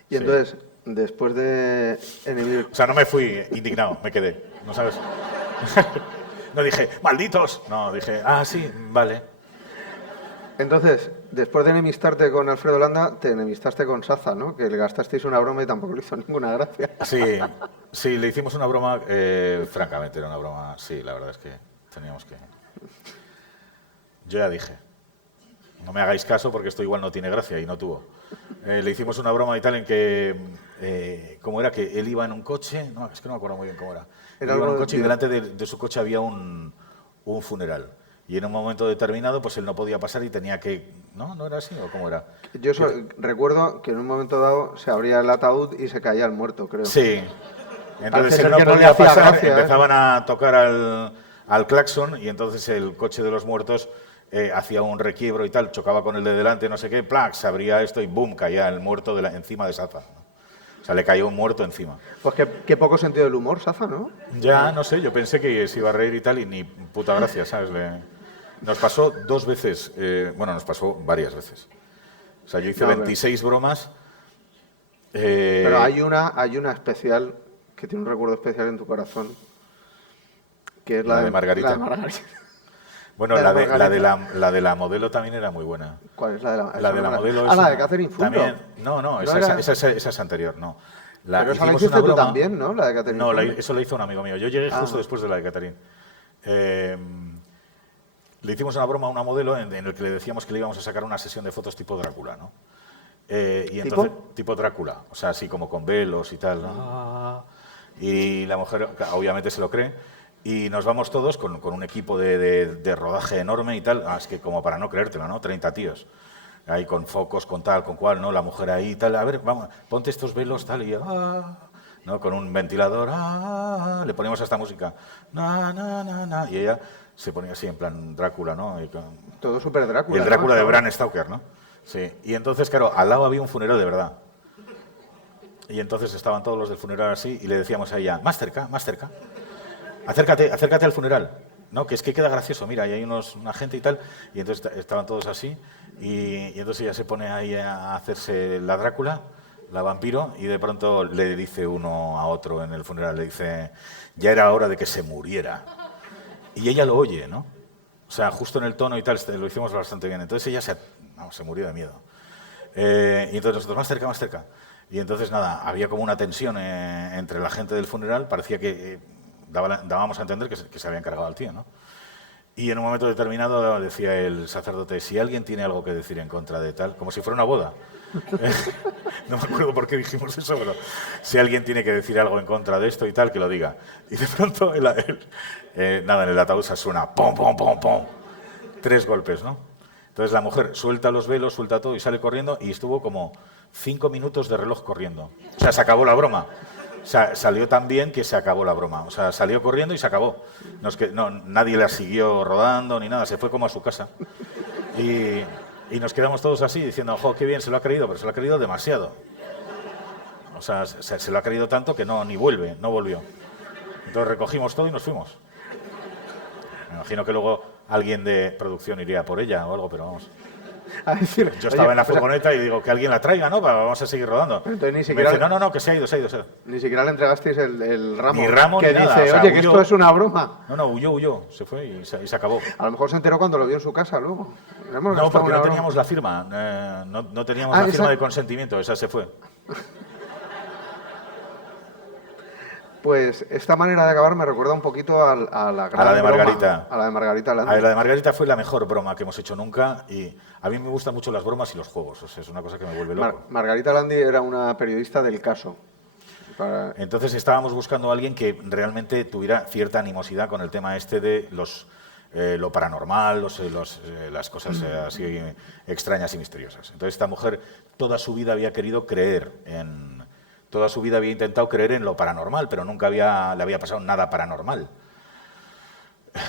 Y entonces, después de Enemigo... O sea, no me fui indignado, me quedé, ¿no sabes? No dije, ¡malditos! No, dije, sí, vale. Entonces, después de enemistarte con Alfredo Landa, te enemistaste con Saza, ¿no? Que le gastasteis una broma y tampoco le hizo ninguna gracia. Sí, le hicimos una broma, francamente era una broma, sí, la verdad es que teníamos que... Yo ya dije, no me hagáis caso porque esto igual no tiene gracia y no tuvo. Le hicimos una broma y tal en que, ¿cómo era? Que él iba en un coche, no, es que no me acuerdo muy bien cómo era. Él iba en un coche y delante de su coche había un funeral. Y en un momento determinado, pues él no podía pasar y tenía que... ¿No? ¿No era así o cómo era? Yo recuerdo que en un momento dado se abría el ataúd y se caía el muerto, creo. Sí. Entonces él no podía pasar, empezaban a tocar al claxon y entonces el coche de los muertos hacía un requiebro y tal, chocaba con el de delante, no sé qué, ¡plac! Se abría esto y ¡bum! Caía el muerto encima de Saza. O sea, le cayó un muerto encima. Pues qué poco sentido del humor, Saza, ¿no? Ya, no sé, yo pensé que se iba a reír y tal y ni puta gracia, ¿sabes? Nos pasó 2 veces, nos pasó varias veces. O sea, yo hice 26 bromas. Pero hay una especial, que tiene un recuerdo especial en tu corazón, que es la de Margarita. La de Margarita. Bueno, la de la modelo también era muy buena. ¿Cuál es la de la modelo? La de la modelo la de Catherine Fullo. También, no, esa es anterior, no. Pero esa la hiciste tú también, ¿no? La de Catherine No, Fullo. eso lo hizo un amigo mío. Yo llegué justo después de la de Catherine. Le hicimos una broma a una modelo en el que le decíamos que le íbamos a sacar una sesión de fotos tipo Drácula, ¿no? Y entonces, tipo Drácula, o sea, así como con velos y tal. Y la mujer obviamente se lo cree. Y nos vamos todos con un equipo de rodaje enorme y tal. Es que como para no creértelo, ¿no? 30 tíos. Ahí con focos, con tal, con cual, ¿no? La mujer ahí y tal. A ver, vamos, ponte estos velos, tal, y ¿no? Con un ventilador, le ponemos esta música. Y ella se ponía así en plan Drácula, ¿no? Todo súper Drácula. El Drácula de Bram Stoker, ¿no? Sí. Y entonces, claro, al lado había un funeral de verdad. Y entonces estaban todos los del funeral así y le decíamos a ella, más cerca. Acércate al funeral, ¿no? Que es que queda gracioso, mira, y hay una gente y tal, y entonces estaban todos así, y entonces ella se pone ahí a hacerse la Drácula, la vampiro, y de pronto le dice uno a otro en el funeral, le dice, ya era hora de que se muriera. Y ella lo oye, ¿no? O sea, justo en el tono y tal, lo hicimos bastante bien. Entonces ella se murió de miedo. Y entonces nosotros, más cerca. Y entonces, nada, había como una tensión entre la gente del funeral, parecía que... dábamos a entender que se habían cargado al tío, ¿no? Y en un momento determinado decía el sacerdote, si alguien tiene algo que decir en contra de tal, como si fuera una boda. No me acuerdo por qué dijimos eso, pero si alguien tiene que decir algo en contra de esto y tal, que lo diga. Y de pronto, en el ataúd se suena, pom, pom, pom, pom. 3 golpes, ¿no? Entonces la mujer suelta los velos, suelta todo y sale corriendo y estuvo como 5 minutos de reloj corriendo. O sea, se acabó la broma. O sea, salió tan bien que se acabó la broma. O sea, salió corriendo y se acabó. Nadie la siguió rodando ni nada, se fue como a su casa. Y nos quedamos todos así diciendo, ¡jo, qué bien, se lo ha creído! Pero se lo ha creído demasiado. O sea, se lo ha creído tanto que no volvió. Entonces recogimos todo y nos fuimos. Me imagino que luego alguien de producción iría por ella o algo, pero vamos. a decir... Yo estaba oye, en la o sea, furgoneta y digo, que alguien la traiga, ¿no? Vamos a seguir rodando. Entonces ni Me siquiera- dice, no, que se ha ido. Ni siquiera le entregasteis el ramo. Ni ramo que ni nada, dice, o sea, oye, que huyó. esto es una broma. No, huyó, se fue y se acabó. A lo mejor se enteró cuando lo vio en su casa luego. Hemos No, gastado porque una no broma. teníamos la firma, no teníamos Ah, la firma esa- de consentimiento, esa se fue. Pues esta manera de acabar me recuerda un poquito a la gran A la de broma, Margarita. a la de Margarita Landi. A ver, la de Margarita fue la mejor broma que hemos hecho nunca y a mí me gustan mucho las bromas y los juegos, o sea, es una cosa que me vuelve loco. Margarita Landi era una periodista del caso. Entonces estábamos buscando a alguien que realmente tuviera cierta animosidad con el tema este de lo paranormal, las cosas así extrañas y misteriosas. Entonces esta mujer toda su vida había querido creer en... Toda su vida había intentado creer en lo paranormal, pero nunca le había pasado nada paranormal.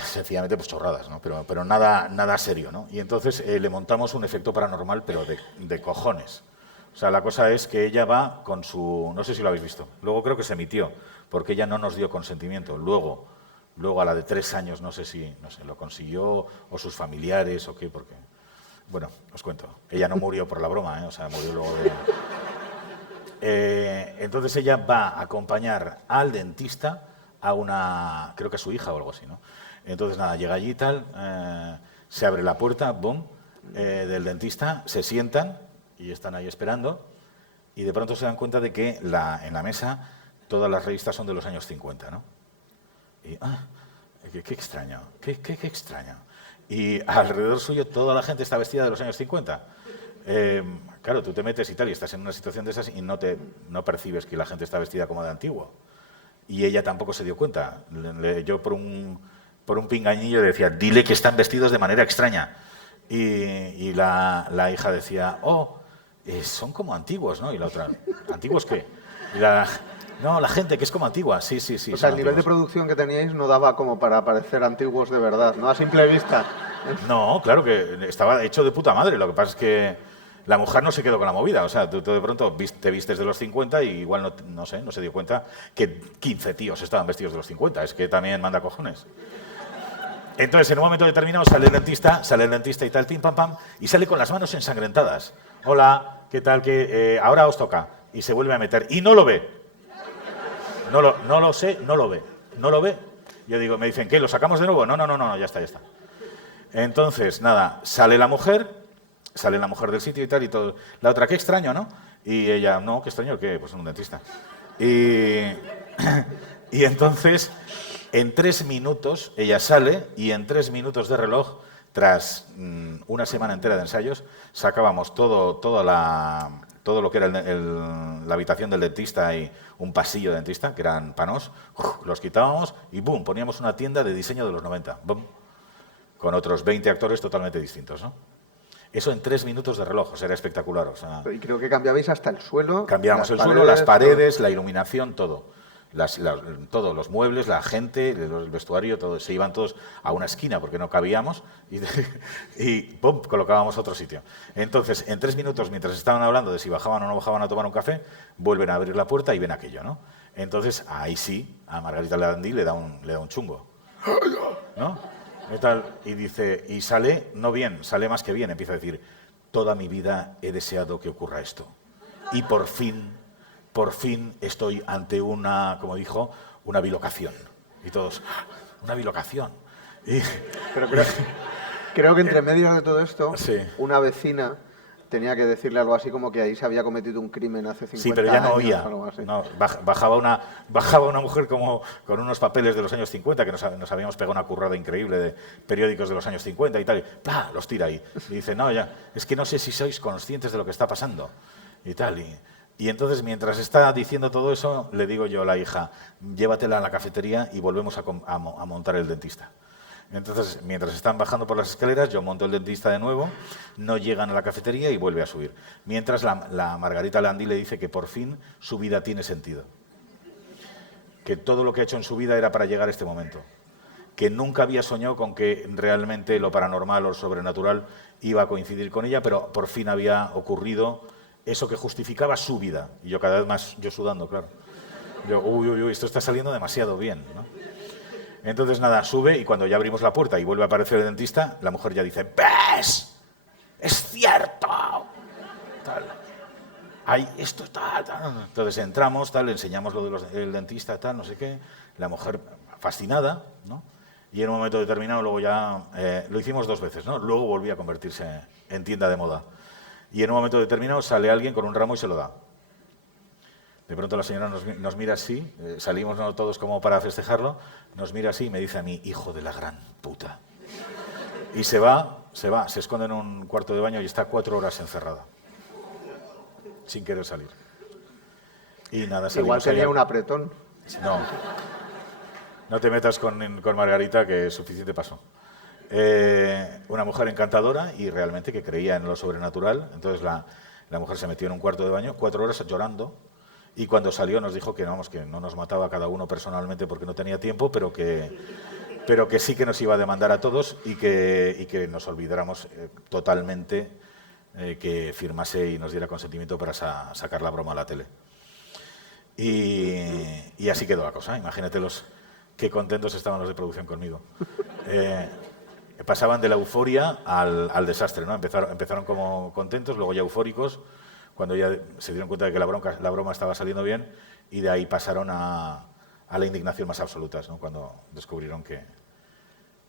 Sencillamente pues chorradas, ¿no? Pero nada serio, ¿no? Y entonces le montamos un efecto paranormal, pero de cojones. O sea, la cosa es que ella va con su... No sé si lo habéis visto. Luego creo que se emitió, porque ella no nos dio consentimiento. Luego a la de 3 años, no sé, lo consiguió, o sus familiares, o qué, porque... Bueno, os cuento. Ella no murió por la broma, ¿eh? O sea, murió luego de... Entonces ella va a acompañar al dentista a una... Creo que a su hija o algo así, ¿no? Entonces, nada, llega allí y tal, se abre la puerta, boom, del dentista, se sientan y están ahí esperando y de pronto se dan cuenta de que en la mesa todas las revistas son de los años 50, ¿no? Y, qué extraño, qué extraño. Y alrededor suyo toda la gente está vestida de los años 50. Claro, tú te metes y tal y estás en una situación de esas y no percibes que la gente está vestida como de antiguo. Y ella tampoco se dio cuenta. Yo por un pingañillo decía, dile que están vestidos de manera extraña. Y la hija decía, son como antiguos, ¿no? Y la otra, ¿antiguos qué? Y no, la gente que es como antigua, sí. O sea, el nivel de producción que teníais no daba como para parecer antiguos de verdad, ¿no? A simple vista. No, claro que estaba hecho de puta madre. Lo que pasa es que la mujer no se quedó con la movida. O sea, tú de pronto te vistes de los 50 y igual no se dio cuenta que 15 tíos estaban vestidos de los 50. Es que también manda cojones. Entonces, en un momento determinado sale el dentista y tal, pim, pam, pam, y sale con las manos ensangrentadas. Hola, ¿qué tal? Ahora os toca. Y se vuelve a meter. Y no lo ve. No lo sé, no lo ve. Yo digo, me dicen, ¿qué? ¿Lo sacamos de nuevo? No, ya está. Entonces, nada, sale la mujer del sitio y tal, y todo. La otra, qué extraño, ¿no? Y ella, no, qué extraño, ¿qué? Pues un dentista. Y entonces, en 3 minutos, ella sale y en 3 minutos de reloj, tras una semana entera de ensayos, sacábamos todo lo que era la habitación del dentista y un pasillo de dentista, que eran panos, los quitábamos y ¡boom! Poníamos una tienda de diseño de los 90, ¡boom! Con otros 20 actores totalmente distintos, ¿no? Eso en 3 minutos de reloj, o sea, era espectacular. O sea, Y creo que cambiabais hasta el suelo. cambiábamos el suelo, las paredes, la iluminación, todo. Todos los muebles, la gente, el vestuario, todo. Se iban todos a una esquina porque no cabíamos y ¡pum!, colocábamos otro sitio. Entonces, en 3 minutos, mientras estaban hablando de si bajaban o no bajaban a tomar un café, vuelven a abrir la puerta y ven aquello, ¿no? Entonces, ahí sí, a Margarita Landi le da un chungo, ¿no? Y dice, y sale, no bien, sale más que bien, empieza a decir, toda mi vida he deseado que ocurra esto. Y por fin estoy ante como dijo, una bilocación. Y todos, una bilocación. Pero creo que entre medios de todo esto, Sí. una vecina tenía que decirle algo así como que ahí se había cometido un crimen hace 50 años. Sí, pero ya no oía. O algo así. No, bajaba una mujer como con unos papeles de los años 50, que nos habíamos pegado una currada increíble de periódicos de los años 50 y tal, y ¡plá!, los tira ahí. Y dice, no, ya, es que no sé si sois conscientes de lo que está pasando. Y tal, y entonces, mientras está diciendo todo eso, le digo yo a la hija, llévatela a la cafetería y volvemos a montar el dentista. Entonces, mientras están bajando por las escaleras, yo monto el dentista de nuevo, no llegan a la cafetería y vuelve a subir. Mientras la Margarita Landi le dice que por fin su vida tiene sentido. Que todo lo que ha hecho en su vida era para llegar a este momento. Que nunca había soñado con que realmente lo paranormal o lo sobrenatural iba a coincidir con ella, pero por fin había ocurrido eso que justificaba su vida. Y yo cada vez más, yo sudando, claro. Yo, uy, esto está saliendo demasiado bien, ¿no? Entonces, nada, sube y cuando ya abrimos la puerta y vuelve a aparecer el dentista, la mujer ya dice, ¿ves? ¡es cierto! Tal. Ay, esto está... Tal. Entonces entramos, tal, le enseñamos lo del dentista, tal, no sé qué. La mujer fascinada, ¿no? Y en un momento determinado, luego ya... lo hicimos 2 veces, ¿no? Luego volví a convertirse en tienda de moda. Y en un momento determinado sale alguien con un ramo y se lo da. De pronto la señora nos mira así, salimos ¿no? todos como para festejarlo, nos mira así y me dice a mí, hijo de la gran puta. Y se esconde en un cuarto de baño y está 4 horas encerrada, sin querer salir. Y nada, Igual tenía un apretón. No te metas con Margarita, que suficiente pasó. Una mujer encantadora y realmente que creía en lo sobrenatural. Entonces la mujer se metió en un cuarto de baño, 4 horas llorando. Y cuando salió nos dijo que no nos mataba a cada uno personalmente porque no tenía tiempo, pero que sí que nos iba a demandar a todos y que nos olvidáramos totalmente que firmase y nos diera consentimiento para sacar la broma a la tele. Y así quedó la cosa. Imagínate qué contentos estaban los de producción conmigo. Pasaban de la euforia al desastre, ¿no? Empezaron como contentos, luego ya eufóricos, cuando ya se dieron cuenta de que la broma estaba saliendo bien, y de ahí pasaron a la indignación más absoluta, ¿no? Cuando descubrieron que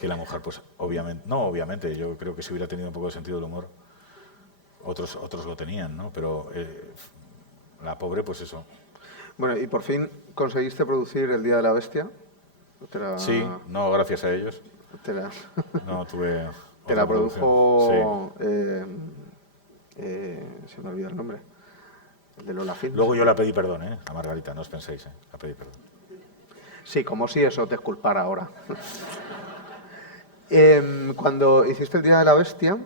la mujer, pues obviamente, yo creo que si hubiera tenido un poco de sentido del humor, otros lo tenían, ¿no? Pero la pobre, pues eso. Bueno, y por fin conseguiste producir El Día de la Bestia. Sí, no gracias a ellos. No tuve... Te la produjo... Sí. se me olvida el nombre. El de Lola Films. Luego yo la pedí perdón, a Margarita, no os penséis, la pedí perdón. Sí, como si eso te exculpara ahora. Cuando hiciste El Día de la Bestia,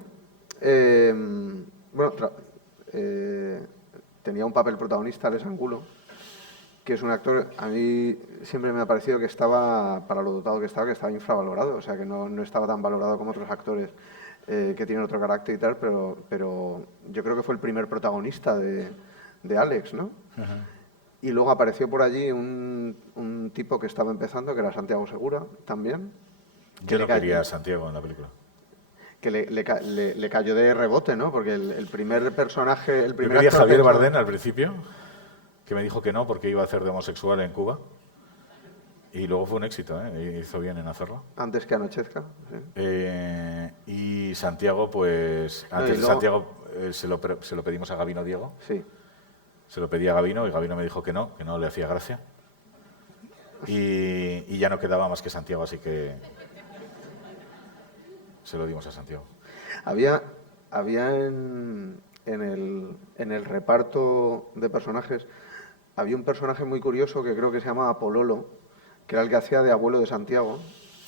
tenía un papel protagonista, Alex Angulo, que es un actor, a mí siempre me ha parecido que estaba, para lo dotado que estaba infravalorado, o sea, que no estaba tan valorado como otros actores que tienen otro carácter y tal, pero yo creo que fue el primer protagonista de Alex, ¿no? Uh-huh. Y luego apareció por allí un tipo que estaba empezando, que era Santiago Segura, también. Yo no quería a Santiago en la película. Que le cayó de rebote, ¿no? Porque el primer personaje... Yo quería a Javier Bardem al principio, que me dijo que no, porque iba a hacer de homosexual en Cuba. Y luego fue un éxito, ¿eh? Hizo bien en hacerlo. Antes que anochezca. Sí. Y Santiago, pues... Antes de Santiago se lo pedimos a Gabino Diego. Sí. Se lo pedí a Gabino y Gabino me dijo que no le hacía gracia. Y ya no quedaba más que Santiago, así que se lo dimos a Santiago. Había en el reparto de personajes, había un personaje muy curioso que creo que se llamaba Pololo, que era el que hacía de abuelo de Santiago,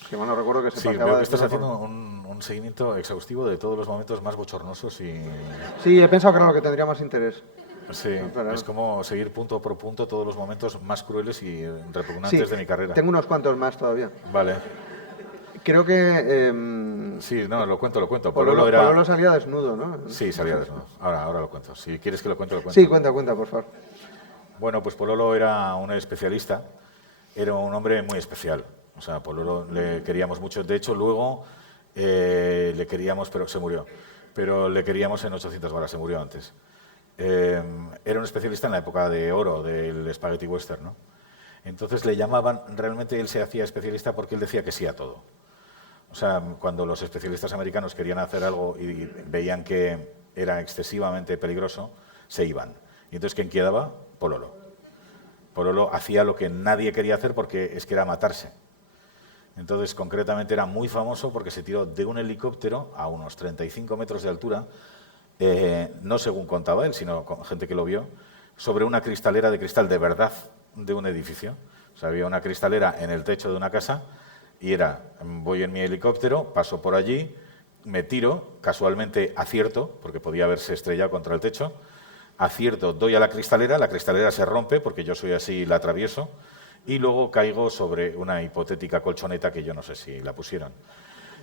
que no recuerdo que se paseaba... Sí, veo que estás haciendo un seguimiento exhaustivo de todos los momentos más bochornosos y... Sí, he pensado que era lo que tendría más interés. Sí, es como seguir punto por punto todos los momentos más crueles y repugnantes de mi carrera. Tengo unos cuantos más todavía. Vale. Creo que... sí, no, lo cuento. Pololo salía desnudo, ¿no? Sí, salía desnudo. Ahora lo cuento. Si quieres que lo cuente, lo cuento. Sí, cuenta, por favor. Bueno, pues Pololo era un especialista. Era un hombre muy especial. O sea, Pololo le queríamos mucho. De hecho, luego le queríamos, pero se murió. Pero le queríamos en 800 varas, se murió antes. Era un especialista en la época de oro del spaghetti western, ¿no? Entonces le llamaban, realmente él se hacía especialista porque él decía que sí a todo. O sea, cuando los especialistas americanos querían hacer algo y veían que era excesivamente peligroso, se iban. Y entonces, ¿quién quedaba? Pololo. Pololo hacía lo que nadie quería hacer porque es que era matarse. Entonces, concretamente, era muy famoso porque se tiró de un helicóptero a unos 35 metros de altura, no según contaba él, sino con gente que lo vio, sobre una cristalera de cristal de verdad de un edificio. O sea, había una cristalera en el techo de una casa y voy en mi helicóptero, paso por allí, me tiro, casualmente acierto, porque podía haberse estrellado contra el techo, acierto, doy a la cristalera se rompe, porque yo soy así y la atravieso, y luego caigo sobre una hipotética colchoneta que yo no sé si la pusieron.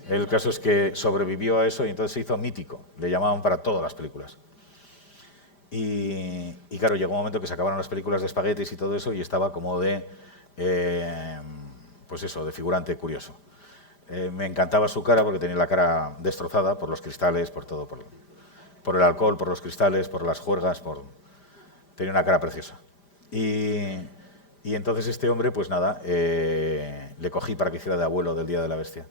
El caso es que sobrevivió a eso y entonces se hizo mítico, le llamaban para todas las películas. Y claro, llegó un momento que se acabaron las películas de espaguetis y todo eso y estaba como de figurante curioso. Me encantaba su cara porque tenía la cara destrozada por los cristales, por todo. por el alcohol, por los cristales, por las juergas, tenía una cara preciosa. Y entonces este hombre, pues nada, le cogí para que hiciera de abuelo del Día de la Bestia.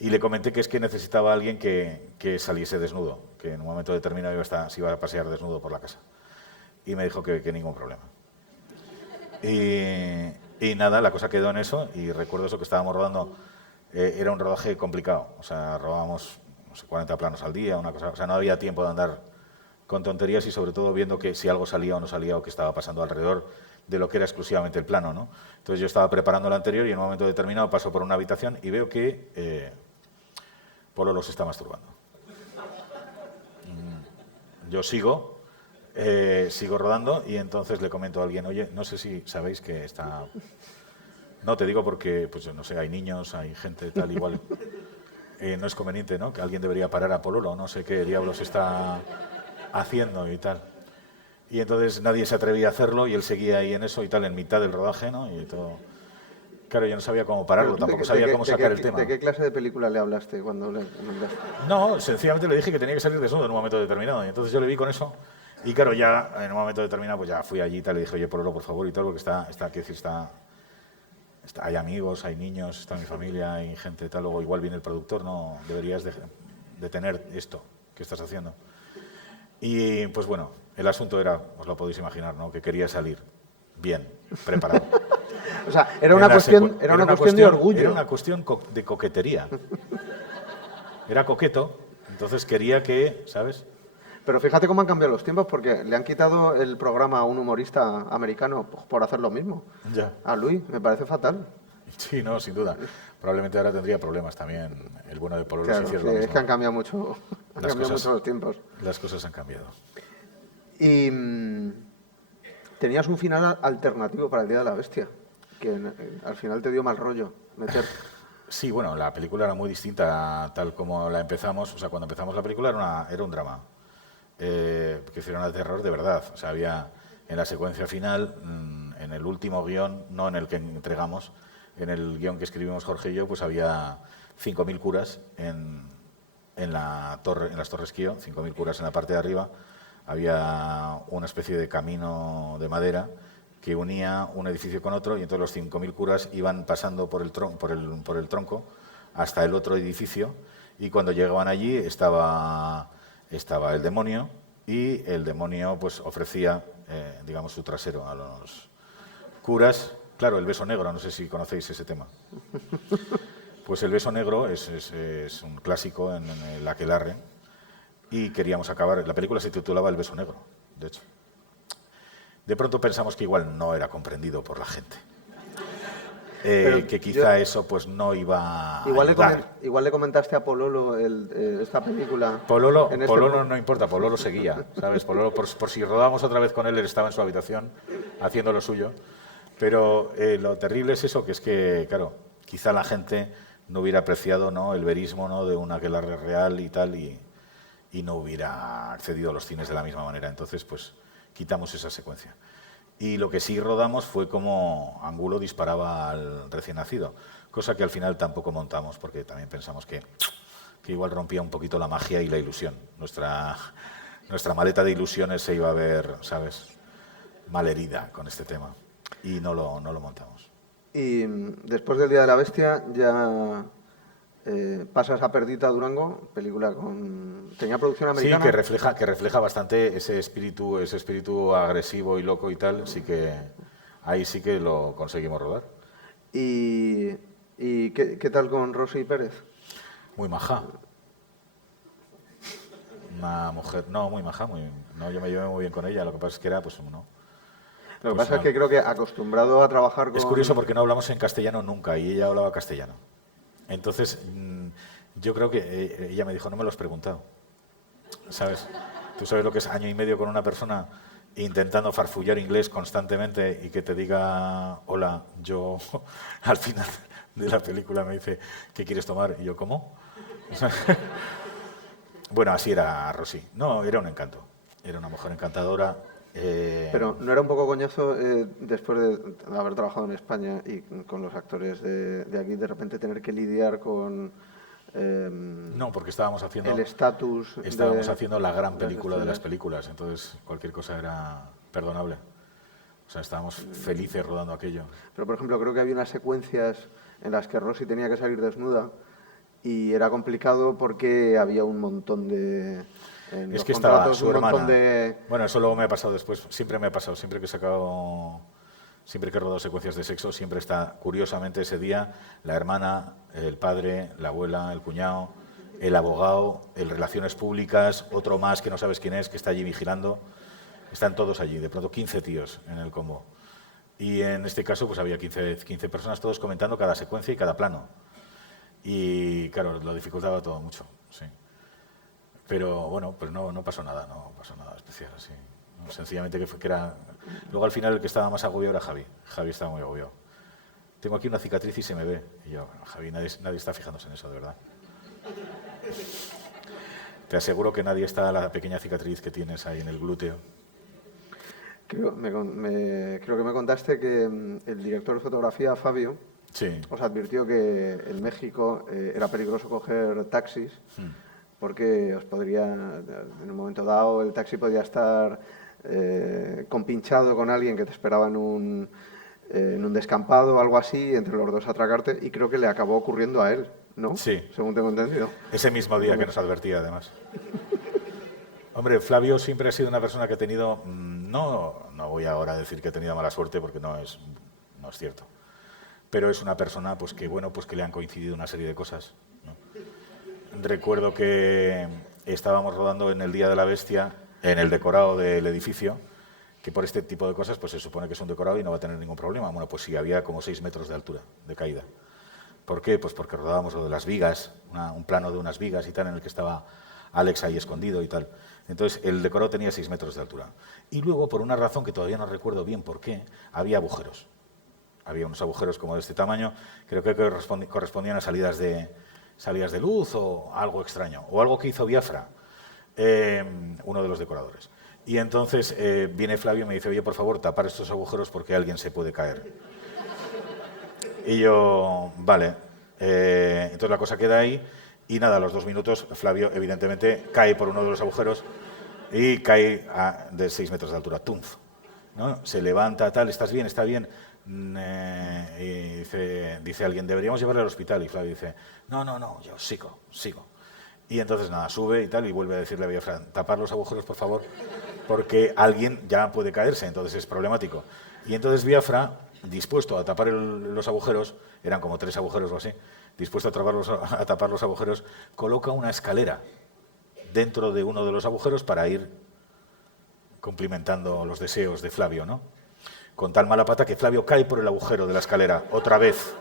Y le comenté que es que necesitaba a alguien que saliese desnudo, que en un momento determinado se iba a pasear desnudo por la casa. Y me dijo que ningún problema. Y nada, la cosa quedó en eso, y recuerdo eso que estábamos rodando, era un rodaje complicado, o sea, rodábamos, no sé, 40 planos al día, una cosa, o sea, no había tiempo de andar con tonterías y sobre todo viendo que si algo salía o no salía o qué estaba pasando alrededor de lo que era exclusivamente el plano, ¿no? Entonces yo estaba preparando lo anterior y en un momento determinado paso por una habitación y veo que Pololo se está masturbando. Yo sigo rodando y entonces le comento a alguien, oye, no sé si sabéis que está... No, te digo porque, pues no sé, hay niños, hay gente tal, igual. No es conveniente, ¿no? Que alguien debería parar a Pololo, no sé qué diablos está haciendo y tal. Y entonces nadie se atrevía a hacerlo y él seguía ahí en eso y tal, en mitad del rodaje, ¿no? Y todo... Claro, yo no sabía cómo pararlo, tampoco sabía cómo sacar el tema. ¿De qué clase de película le hablaste cuando le mandaste? No, sencillamente le dije que tenía que salir desnudo en un momento determinado. Y entonces yo le vi con eso. Y claro, ya en un momento determinado, pues ya fui allí y tal, le dije, oye, Pololo, por favor, y tal, porque hay amigos, hay niños, está mi familia, hay gente tal, luego igual viene el productor, no deberías detener esto que estás haciendo. Y pues bueno, el asunto era, os lo podéis imaginar, ¿no? Que quería salir bien, preparado. O sea, era una cuestión de orgullo. Era una cuestión de coquetería. Era coqueto, entonces quería que, ¿sabes? Pero fíjate cómo han cambiado los tiempos, porque le han quitado el programa a un humorista americano por hacer lo mismo. Ya. A Luis, me parece fatal. Sí, no, sin duda. Probablemente ahora tendría problemas también el bueno de Pololo si hiciera lo mismo. Es que han cambiado mucho, mucho los tiempos. Las cosas han cambiado. Y tenías un final alternativo para el Día de la Bestia, que al final te dio mal rollo meter. Sí, bueno, la película era muy distinta a tal como la empezamos. O sea, cuando empezamos la película era un drama. Que hicieron de terror de verdad. O sea, había en la secuencia final, en el último guión, no en el que entregamos, en el guión que escribimos Jorge y yo, pues había 5.000 curas en las torres Kio, 5.000 curas en la parte de arriba. Había una especie de camino de madera que unía un edificio con otro y entonces los 5.000 curas iban pasando por el tronco hasta el otro edificio y cuando llegaban allí estaba el demonio y el demonio pues ofrecía, digamos, su trasero a los curas. Claro, el beso negro, no sé si conocéis ese tema. Pues el beso negro es un clásico en el aquelarre y queríamos acabar. La película se titulaba El beso negro, de hecho. De pronto pensamos que igual no era comprendido por la gente. Que quizá eso pues no iba a ayudar. Igual le comentaste a Pololo esta película. Pololo no importa, Pololo seguía, ¿sabes? Pololo, por si rodábamos otra vez con él estaba en su habitación haciendo lo suyo. Pero lo terrible es eso, que es que, claro, quizá la gente no hubiera apreciado, ¿no?, el verismo, ¿no?, de un aquelarre real y tal, y no hubiera accedido a los cines de la misma manera. Entonces, pues, quitamos esa secuencia. Y lo que sí rodamos fue como Angulo disparaba al recién nacido, cosa que al final tampoco montamos, porque también pensamos que igual rompía un poquito la magia y la ilusión. Nuestra maleta de ilusiones se iba a ver, ¿sabes?, malherida con este tema. Y no lo montamos. Y después del Día de la Bestia ya pasas a Perdita Durango, película tenía producción americana. Sí, que refleja bastante ese espíritu agresivo y loco y tal. Sí que ahí sí que lo conseguimos rodar. ¿Y qué tal con Rosy Pérez? Muy maja. Una mujer, no, muy maja, yo me llevé muy bien con ella. Lo que pasa es que era, pues, no. Lo que pasa es que creo que acostumbrado a trabajar con... Es curioso porque no hablamos en castellano nunca y ella hablaba castellano. Entonces, yo creo que ella me dijo, no me lo has preguntado. ¿Sabes? Tú sabes lo que es año y medio con una persona intentando farfullar inglés constantemente y que te diga, hola, yo al final de la película me dice, ¿qué quieres tomar? Y yo, ¿cómo? Bueno, así era Rosy. No, era un encanto. Era una mujer encantadora. Pero ¿no era un poco coñazo después de haber trabajado en España y con los actores de aquí, de repente tener que lidiar con No, porque estábamos haciendo el estatus. haciendo la gran película de las películas, entonces cualquier cosa era perdonable. O sea, estábamos felices rodando aquello. Pero, por ejemplo, creo que había unas secuencias en las que Rosy tenía que salir desnuda y era complicado porque había un montón de... Es que estaba su hermana. Bueno, eso luego me ha pasado después. Siempre me ha pasado. Siempre que he rodado secuencias de sexo, siempre está, curiosamente, ese día, la hermana, el padre, la abuela, el cuñado, el abogado, el relaciones públicas, otro más que no sabes quién es, que está allí vigilando. Están todos allí, de pronto 15 tíos en el combo. Y en este caso pues había 15 personas, todos comentando cada secuencia y cada plano. Y claro, lo dificultaba todo mucho, sí. Pero bueno, pues no pasó nada especial, así. No, sencillamente que era... Luego al final el que estaba más agobiado era Javi. Javi estaba muy agobiado. Tengo aquí una cicatriz y se me ve. Y yo, bueno, Javi, nadie está fijándose en eso, de verdad. Te aseguro que nadie está a la pequeña cicatriz que tienes ahí en el glúteo. Creo que me contaste que el director de fotografía, Fabio, sí, os advirtió que en México era peligroso coger taxis porque os podría, en un momento dado, el taxi podía estar compinchado con alguien que te esperaba en un descampado o algo así, entre los dos atracarte, y creo que le acabó ocurriendo a él, ¿no? Sí. Según tengo entendido. Ese mismo día que nos advertía, además. Hombre, Flavio siempre ha sido una persona que ha tenido... No voy ahora a decir que ha tenido mala suerte porque no es cierto. Pero es una persona pues que le han coincidido una serie de cosas, ¿no? Recuerdo que estábamos rodando en el Día de la Bestia, en el decorado del edificio, que por este tipo de cosas pues se supone que es un decorado y no va a tener ningún problema. Bueno, pues sí, había como 6 metros de altura, de caída. ¿Por qué? Pues porque rodábamos lo de las vigas, un plano de unas vigas y tal, en el que estaba Alex ahí escondido y tal. Entonces, el decorado tenía 6 metros de altura. Y luego, por una razón que todavía no recuerdo bien por qué, había agujeros. Había unos agujeros como de este tamaño, creo que correspondían a salidas de luz o algo extraño. O algo que hizo Biafra, uno de los decoradores. Y entonces viene Flavio y me dice, oye, por favor, tapar estos agujeros porque alguien se puede caer. Y yo, vale. Entonces la cosa queda ahí. Y nada, a los 2 minutos Flavio evidentemente cae por uno de los agujeros y cae de 6 metros de altura, ¡tunf! ¿No? Se levanta, tal, ¿estás bien? ¿Está bien? Y dice alguien, deberíamos llevarle al hospital. Y Flavio dice, no, yo sigo. Y entonces nada, sube y tal y vuelve a decirle a Biafra, tapar los agujeros por favor, porque alguien ya puede caerse, entonces es problemático. Y entonces Biafra, dispuesto a tapar los agujeros, eran como 3 agujeros o así, dispuesto a tapar los agujeros, coloca una escalera dentro de uno de los agujeros para ir cumplimentando los deseos de Flavio, ¿no? Con tal mala pata que Flavio cae por el agujero de la escalera, otra vez.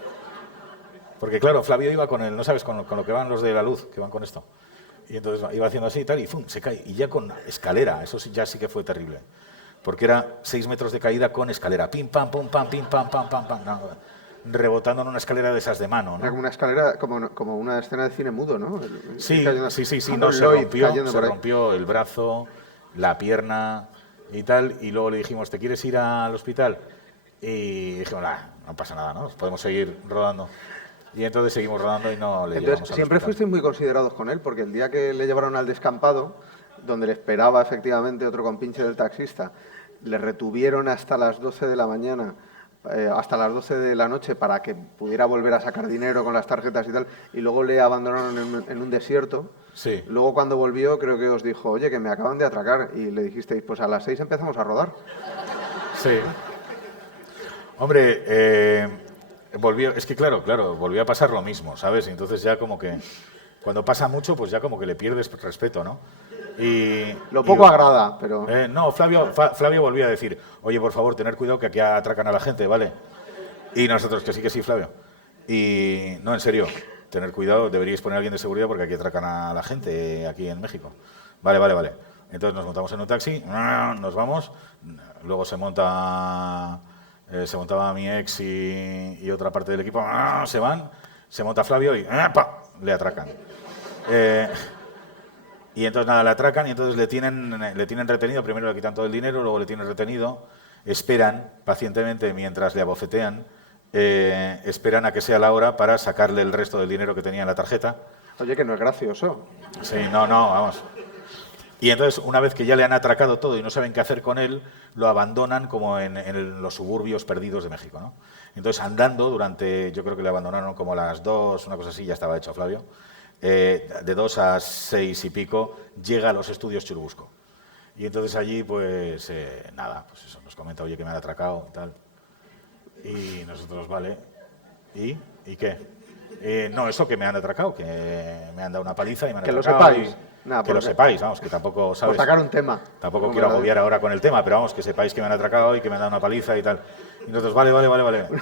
Porque claro, Flavio iba con el, no sabes, con lo que van los de la luz, que van con esto. Y entonces iba haciendo así y tal, y ¡fum!, se cae. Y ya con escalera, eso ya sí que fue terrible. Porque era 6 metros de caída con escalera. Pim, pam, pum, pam, pim, pam, pam, pam, pam. No, rebotando en una escalera de esas de mano, ¿no? Era como una escalera, como una escena de cine mudo, ¿no? Sí, no, se rompió el brazo, la pierna y tal, y luego le dijimos, ¿te quieres ir al hospital? Y dijimos, no pasa nada, ¿no? Podemos seguir rodando. Y entonces seguimos rodando y no le llevamos al siempre hospital. Fuisteis muy considerados con él, porque el día que le llevaron al descampado, donde le esperaba efectivamente otro compinche del taxista, le retuvieron hasta las 12 de la mañana, hasta las 12 de la noche para que pudiera volver a sacar dinero con las tarjetas y tal, y luego le abandonaron en un desierto. Sí. Luego cuando volvió creo que os dijo, oye, que me acaban de atracar, y le dijisteis, pues a las 6 empezamos a rodar. Sí. Hombre, es que claro, volvió a pasar lo mismo, ¿sabes? Y entonces ya como que, cuando pasa mucho, pues ya como que le pierdes respeto, ¿no? Lo poco agrada, pero... no, Flavio volvía a decir, oye, por favor, tener cuidado que aquí atracan a la gente, ¿vale? Y nosotros, que sí, Flavio. Y no, en serio, tener cuidado, deberíais poner a alguien de seguridad porque aquí atracan a la gente, aquí en México. Vale. Entonces nos montamos en un taxi, nos vamos, luego se montaba mi ex y otra parte del equipo, se van, se monta Flavio y le atracan. Y entonces nada, le atracan y entonces le tienen retenido, primero le quitan todo el dinero, luego le tienen retenido, esperan pacientemente mientras le abofetean, esperan a que sea la hora para sacarle el resto del dinero que tenía en la tarjeta, Oye, que no es gracioso. Sí, no, vamos. Y entonces, una vez que ya le han atracado todo y no saben qué hacer con él, lo abandonan como en los suburbios perdidos de México, ¿no? Entonces, andando durante, yo creo que le abandonaron como a las 2, una cosa así, ya estaba hecho Flavio, de 2 a 6 y pico, llega a los estudios Churubusco. Y entonces allí, pues, nada, pues eso, nos comenta, oye, que me han atracado y tal. Y nosotros, vale, ¿y qué? No, eso, que me han atracado, que me han dado una paliza y me han Que lo atracado. sepáis. Nada, Que lo porque- sepáis, vamos, que tampoco, ¿sabes? Por sacar un tema. Tampoco Hombre, quiero agobiar ahora con el tema, pero vamos, que sepáis que me han atracado y que me han dado una paliza y tal. Y nosotros, vale.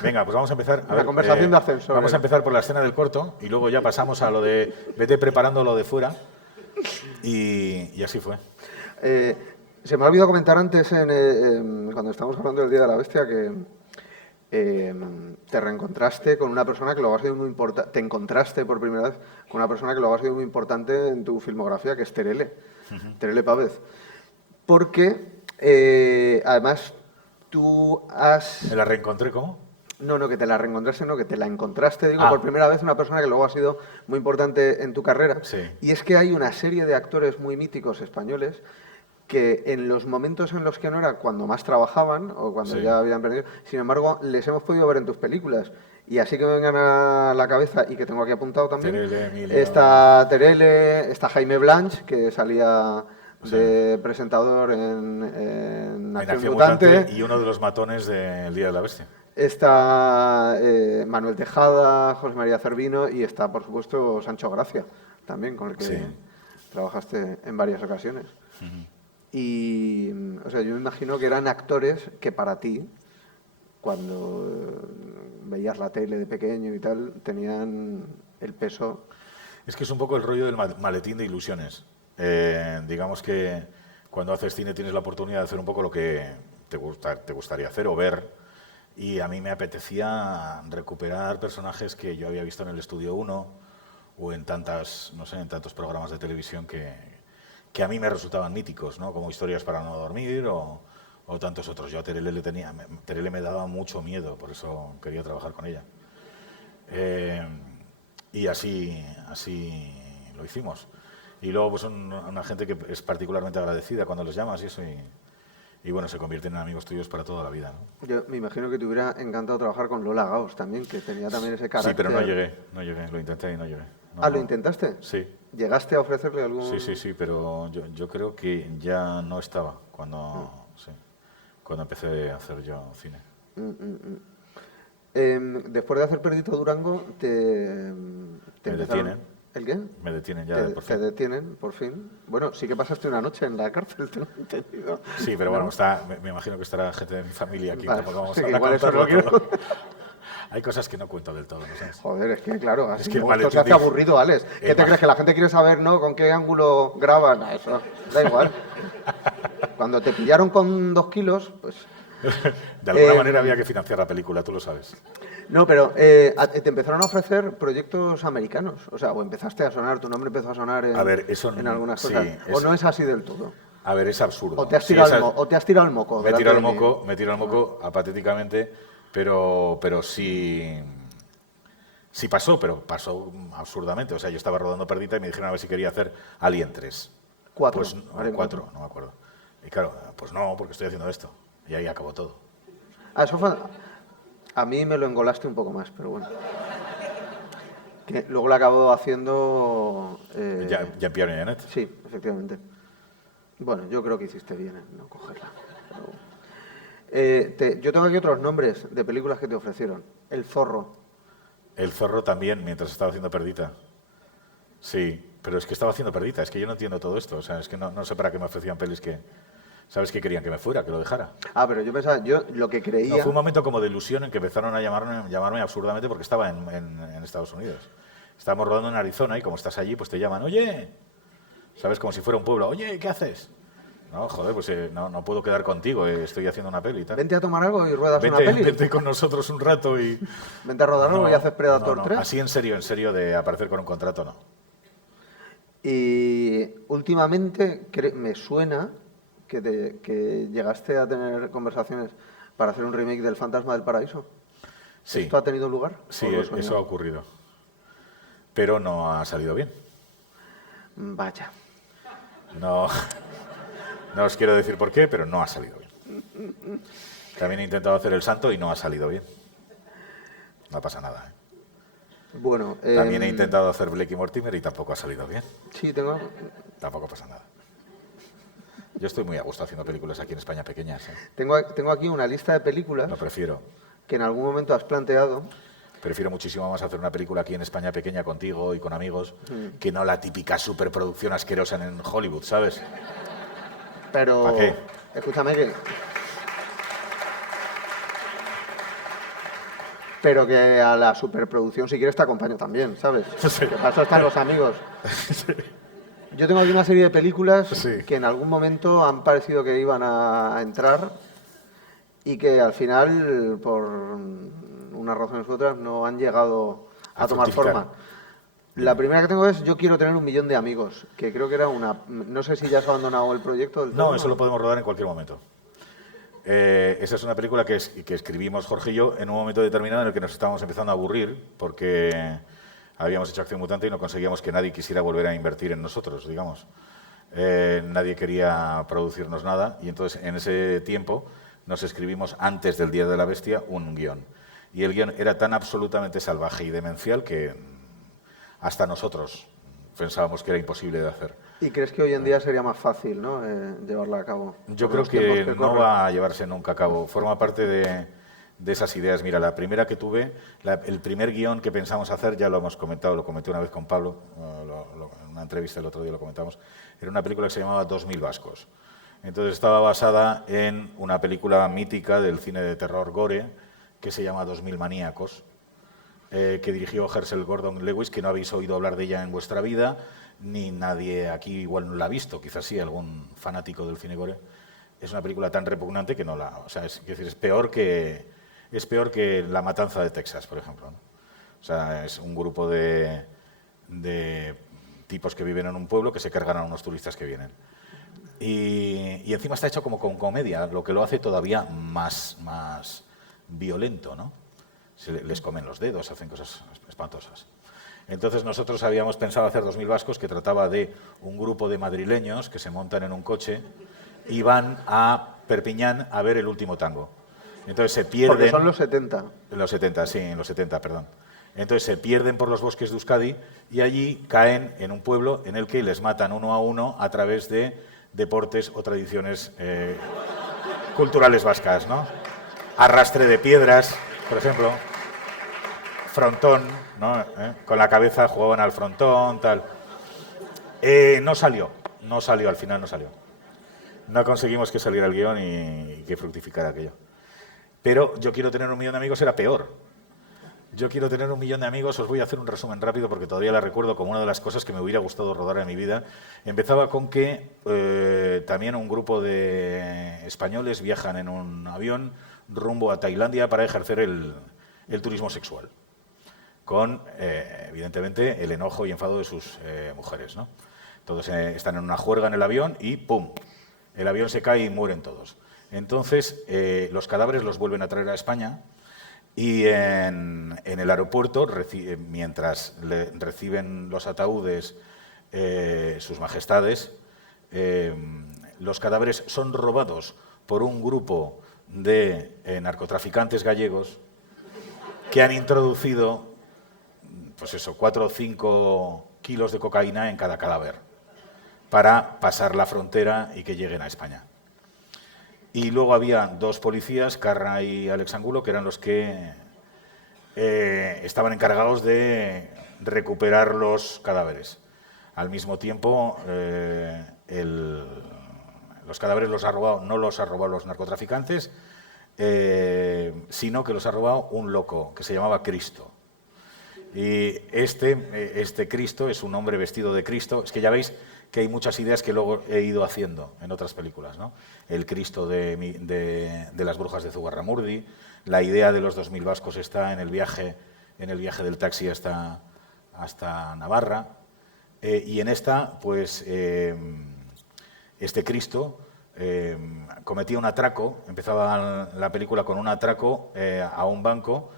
Venga, pues vamos a empezar. Una conversación de ascensor. Vamos a empezar por la escena del corto y luego ya pasamos a lo de vete preparando lo de fuera. Y así fue. Se me ha olvidado comentar antes, cuando estábamos hablando del Día de la Bestia, que te reencontraste con una persona que luego ha sido muy importante, te encontraste por primera vez con una persona que luego ha sido muy importante en tu filmografía, que es Terele, Terele Pávez. Porque, además, tú has... ¿Me la reencontré cómo? No, que te la reencontraste, no, que te la encontraste, digo, por primera vez una persona que luego ha sido muy importante en tu carrera. Sí. Y es que hay una serie de actores muy míticos españoles que en los momentos en los que no era cuando más trabajaban o cuando Sí. ya habían perdido, sin embargo, les hemos podido ver en tus películas. Y así que me vengan a la cabeza y que tengo aquí apuntado también, Terele, Emilio. está Terele, está Jaime Blanch, que salía de presentador en Acción Mutante. Y uno de los matones del Día de la Bestia. Está Manuel Tejada, José María Cervino y está, por supuesto, Sancho Gracia, también, con el que Sí. trabajaste en varias ocasiones. Y, o sea, yo me imagino que eran actores que para ti, cuando veías la tele de pequeño y tal, tenían el peso. Es que es un poco el rollo del maletín de ilusiones. Digamos que cuando haces cine tienes la oportunidad de hacer un poco lo que te gustaría hacer o ver. Y a mí me apetecía recuperar personajes que yo había visto en el Estudio 1 o en tantos programas de televisión que a mí me resultaban míticos, ¿no? Como Historias para no dormir o tantos otros. Yo a Terele me daba mucho miedo, por eso quería trabajar con ella. Y así lo hicimos. Y luego pues una gente que es particularmente agradecida cuando les llamas y eso, y bueno, se convierten en amigos tuyos para toda la vida, ¿no? Yo me imagino que te hubiera encantado trabajar con Lola Gaos también, que tenía también ese carácter. Sí, pero no llegué, lo intenté y no llegué. No, ¿Lo no. intentaste? Sí. ¿Llegaste a ofrecerle algún...? Sí, pero yo creo que ya no estaba cuando empecé a hacer yo cine. Después de hacer Perdido Durango, te Me empezaron... detienen. ¿El qué? Me detienen ya por Te fin. detienen, por fin. Bueno, sí que pasaste una noche en la cárcel, tengo entendido. Sí, pero bueno, me imagino que estará gente de mi familia aquí. Vale, Tampoco vamos sí, a que igual eso no contarlo lo quiero todo. Hay cosas que no cuento del todo, ¿no sabes? Joder, es que claro, así que el esto maletín se hace de- aburrido, Alex. ¿Qué te crees? Que la gente quiere saber, ¿no? ¿Con qué ángulo graban? Eso, da igual. Cuando te pillaron con 2 kilos, pues... De alguna manera había que financiar la película, tú lo sabes. No, pero te empezaron a ofrecer proyectos americanos. O sea, o empezaste a sonar, tu nombre empezó a sonar en, A ver, eso en algunas sí, cosas. O es- no es así del todo. A ver, es absurdo. O te has Sí, tirado, esa- o te has tirado el moco. Me he delante tirado el de mí. moco, apatéticamente, pero sí pasó, pero pasó absurdamente. O sea, yo estaba rodando Perdita y me dijeron a ver si quería hacer Alien 3. 4. Pues, o 4, no me acuerdo. Y claro, pues no, porque estoy haciendo esto. Y ahí acabó todo. Eso fue... A mí me lo engolaste un poco más, pero bueno. Que luego lo acabó haciendo... Jean-Pierre Jeunet. Sí, efectivamente. Bueno, yo creo que hiciste bien en no cogerla. Pero... yo tengo aquí otros nombres de películas que te ofrecieron. El Zorro. El Zorro también, mientras estaba haciendo Perdita. Sí, pero es que estaba haciendo Perdita, es que yo no entiendo todo esto. O sea, es que no sé para qué me ofrecían pelis que... ¿Sabes qué querían? Que me fuera, que lo dejara. Ah, pero yo pensaba, yo lo que creía... No, fue un momento como de ilusión en que empezaron a llamarme absurdamente porque estaba en Estados Unidos. Estábamos rodando en Arizona y como estás allí, pues te llaman, oye, ¿sabes? Como si fuera un pueblo, oye, ¿qué haces? No, joder, pues no puedo quedar contigo, estoy haciendo una peli y tal. Vente a tomar algo y ruedas una peli. Vente con nosotros un rato y... Vente a rodar algo y haces Predator 3. Así en serio, de aparecer con un contrato, no. Y últimamente me suena que llegaste a tener conversaciones para hacer un remake del Fantasma del Paraíso. Sí. ¿Esto ha tenido lugar? Sí, ¿O lo he soñado? eso ha ocurrido. Pero no ha salido bien. Vaya. No, no os quiero decir por qué, pero no ha salido bien. También he intentado hacer el santo y no ha salido bien. No pasa nada, ¿eh? Bueno, También he intentado hacer Blake y Mortimer y tampoco ha salido bien. Sí, tengo... Tampoco pasa nada. Yo estoy muy a gusto haciendo películas aquí en España pequeñas, ¿eh? Tengo aquí una lista de películas Lo prefiero. que en algún momento has planteado. Prefiero muchísimo más hacer una película aquí en España pequeña contigo y con amigos que no la típica superproducción asquerosa en Hollywood, ¿sabes? Pero... ¿Para qué? Escúchame que... Pero que a la superproducción, si quieres, te acompaño también, ¿sabes? Sí. Que para eso están los amigos. Sí. Yo tengo aquí una serie de películas Sí. que en algún momento han parecido que iban a entrar y que al final, por unas razones u otras, no han llegado a tomar fructificar. forma. La primera que tengo es Yo quiero tener 1.000.000 de amigos, que creo que era una... No sé si ya has abandonado el proyecto del todo. No, eso lo podemos rodar en cualquier momento. Esa es una película que escribimos Jorge y yo en un momento determinado en el que nos estábamos empezando a aburrir porque habíamos hecho Acción Mutante y no conseguíamos que nadie quisiera volver a invertir en nosotros, digamos. Nadie quería producirnos nada y entonces en ese tiempo nos escribimos antes del Día de la Bestia un guión. Y el guión era tan absolutamente salvaje y demencial que hasta nosotros pensábamos que era imposible de hacer. ¿Y crees que hoy en día sería más fácil, ¿no? Llevarla a cabo? Yo Por creo los tiempos que no corren. va a llevarse nunca a cabo. Forma parte de esas ideas. Mira, la primera que tuve, el primer guión que pensamos hacer, ya lo hemos comentado, lo comenté una vez con Pablo, en una entrevista el otro día lo comentamos, era una película que se llamaba 2000 vascos. Entonces estaba basada en una película mítica del cine de terror gore, que se llama 2000 maníacos, que dirigió Herschel Gordon Lewis, que no habéis oído hablar de ella en vuestra vida, ni nadie aquí igual no la ha visto, quizás sí, algún fanático del cine gore. Es una película tan repugnante que no la... O sea, es peor que La Matanza de Texas, por ejemplo, ¿no? O sea, es un grupo de tipos que viven en un pueblo que se cargan a unos turistas que vienen. Y encima está hecho como con comedia, lo que lo hace todavía más violento, ¿no? Les comen los dedos, hacen cosas espantosas. Entonces nosotros habíamos pensado hacer 2000 vascos, que trataba de un grupo de madrileños que se montan en un coche y van a Perpiñán a ver El último tango. Entonces se pierden... Porque son los 70. En los 70, sí, en los 70, perdón. Entonces se pierden por los bosques de Euskadi y allí caen en un pueblo en el que les matan uno a uno a través de deportes o tradiciones culturales vascas, ¿no? Arrastre de piedras, por ejemplo, frontón, ¿no? Con la cabeza jugaban al frontón, tal. No salió, al final no salió. No conseguimos que saliera el guión y que fructificara aquello. Pero Yo quiero tener 1.000.000 de amigos era peor. Yo quiero tener 1.000.000 de amigos, os voy a hacer un resumen rápido porque todavía la recuerdo como una de las cosas que me hubiera gustado rodar en mi vida. Empezaba con que también un grupo de españoles viajan en un avión rumbo a Tailandia para ejercer el turismo sexual, con, evidentemente, el enojo y enfado de sus mujeres, ¿no? Todos están en una juerga en el avión y ¡pum! El avión se cae y mueren todos. Entonces, los cadáveres los vuelven a traer a España y en el aeropuerto, mientras reciben los ataúdes sus majestades, los cadáveres son robados por un grupo de narcotraficantes gallegos que han introducido, pues eso, 4 o 5 kilos de cocaína en cada cadáver para pasar la frontera y que lleguen a España. Y luego había 2 policías, Carra y Alex Angulo, que eran los que estaban encargados de recuperar los cadáveres. Al mismo tiempo, los cadáveres no los ha robado los narcotraficantes, sino que los ha robado un loco que se llamaba Cristo. Y este Cristo es un hombre vestido de Cristo. Es que ya veis que hay muchas ideas que luego he ido haciendo en otras películas, ¿no? El Cristo de las brujas de Zugarramurdi, la idea de los 2000 vascos está en el viaje del taxi hasta Navarra, y en esta, pues, este Cristo cometía un atraco, empezaba la película con un atraco a un banco,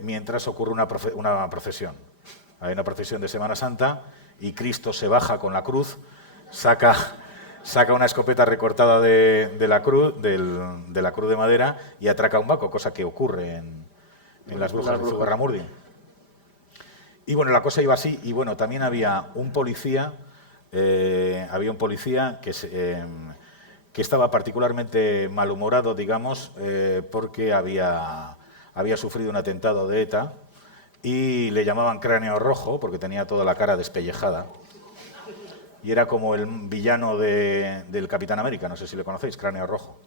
mientras ocurre una procesión. Hay una procesión de Semana Santa y Cristo se baja con la cruz, saca una escopeta recortada de la cruz de madera y atraca un banco, cosa que ocurre en Las brujas de Zugarramurdi. Y bueno, la cosa iba así, y bueno, también había un policía que estaba particularmente malhumorado, digamos, porque había sufrido un atentado de ETA y le llamaban Cráneo Rojo porque tenía toda la cara despellejada. Y era como el villano del Capitán América, no sé si le conocéis, Cráneo Rojo.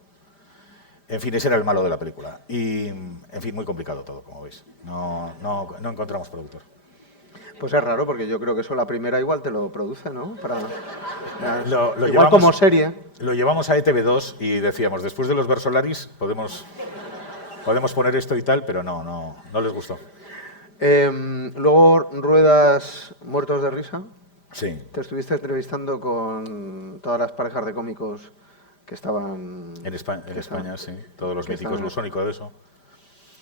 En fin, ese era el malo de la película. Y, en fin, muy complicado todo, como veis. No encontramos productor. Pues es raro, porque yo creo que eso la primera igual te lo produce, ¿no? Lo igual como serie. Lo llevamos a ETV2 y decíamos, después de los Versolaris podemos poner esto y tal, pero no les gustó. Luego, Ruedas Muertos de Risa. Sí. Te estuviste entrevistando con todas las parejas de cómicos que estaban... En España, sí. Todos los míticos, Lusónico de eso.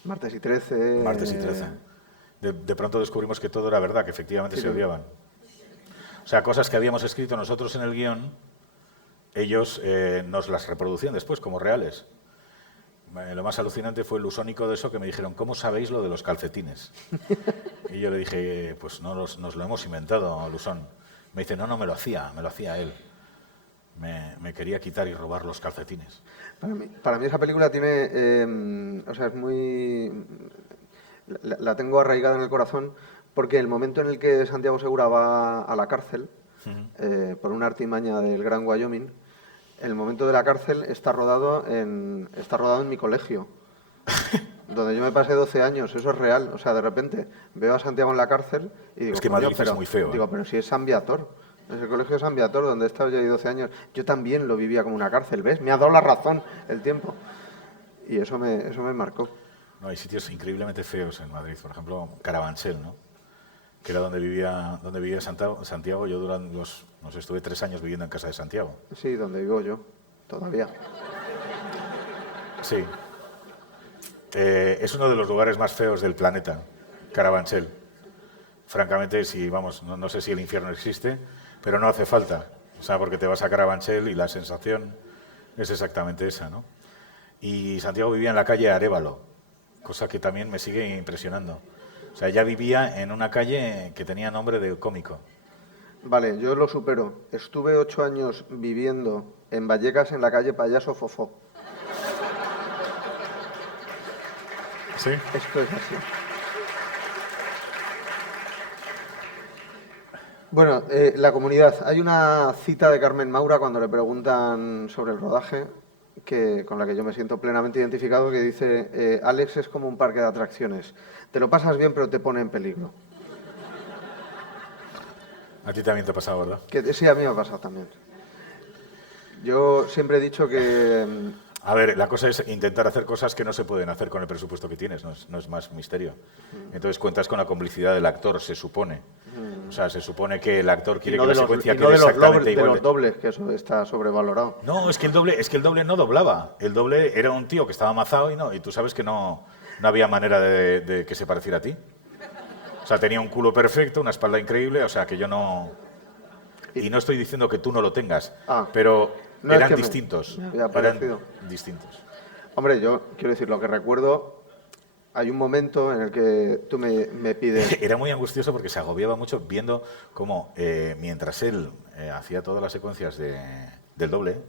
Martes y 13. Martes y 13. De pronto descubrimos que todo era verdad, que efectivamente se odiaban. O sea, cosas que habíamos escrito nosotros en el guión, ellos nos las reproducían después como reales. Lo más alucinante fue el Lusónico de eso, que me dijeron, ¿cómo sabéis lo de los calcetines? Y yo le dije, pues nos lo hemos inventado, Lusón. Me dice, no, me lo hacía él. Me quería quitar y robar los calcetines. Para mí esa película tiene, o sea, es muy... La tengo arraigada en el corazón porque el momento en el que Santiago Segura va a la cárcel, por una artimaña del Gran Wyoming, el momento de la cárcel está rodado en mi colegio, donde yo me pasé 12 años, eso es real. O sea, de repente veo a Santiago en la cárcel y digo... Es que Madrid es muy feo. Digo, pero si es San Viator. Es el colegio de San Viator, donde he estado yo ahí 12 años. Yo también lo vivía como una cárcel, ¿ves? Me ha dado la razón el tiempo. Y eso me marcó. No, hay sitios increíblemente feos en Madrid. Por ejemplo, Carabanchel, ¿no? Que era donde vivía Santiago. Yo estuve 3 años viviendo en casa de Santiago. Sí, donde vivo yo, todavía. Sí. Es uno de los lugares más feos del planeta, Carabanchel. Francamente, no sé si el infierno existe, pero no hace falta. O sea, porque te vas a Carabanchel y la sensación es exactamente esa, ¿no? Y Santiago vivía en la calle Arévalo, cosa que también me sigue impresionando. O sea, ya vivía en una calle que tenía nombre de cómico. Vale, yo lo supero. Estuve 8 años viviendo en Vallecas, en la calle Payaso Fofó. ¿Sí? Esto es así. Bueno, la comunidad. Hay una cita de Carmen Maura cuando le preguntan sobre el rodaje, con la que yo me siento plenamente identificado, que dice, Alex es como un parque de atracciones. Te lo pasas bien, pero te pone en peligro. A ti también te ha pasado, ¿verdad? Sí, a mí me ha pasado también. Yo siempre he dicho que... A ver, la cosa es intentar hacer cosas que no se pueden hacer con el presupuesto que tienes, no es más misterio. Entonces cuentas con la complicidad del actor, se supone. O sea, se supone que el actor quiere que la secuencia quede exactamente igual. De los dobles, que eso está sobrevalorado. No, es que el doble no doblaba. El doble era un tío que estaba amazado y tú sabes que no había manera de que se pareciera a ti. O sea, tenía un culo perfecto, una espalda increíble, o sea, que yo no... Y no estoy diciendo que tú no lo tengas, pero no eran distintos. Eran distintos. Hombre, yo quiero decir, lo que recuerdo, hay un momento en el que tú me pides... Era muy angustioso porque se agobiaba mucho viendo cómo, mientras él hacía todas las secuencias del doble,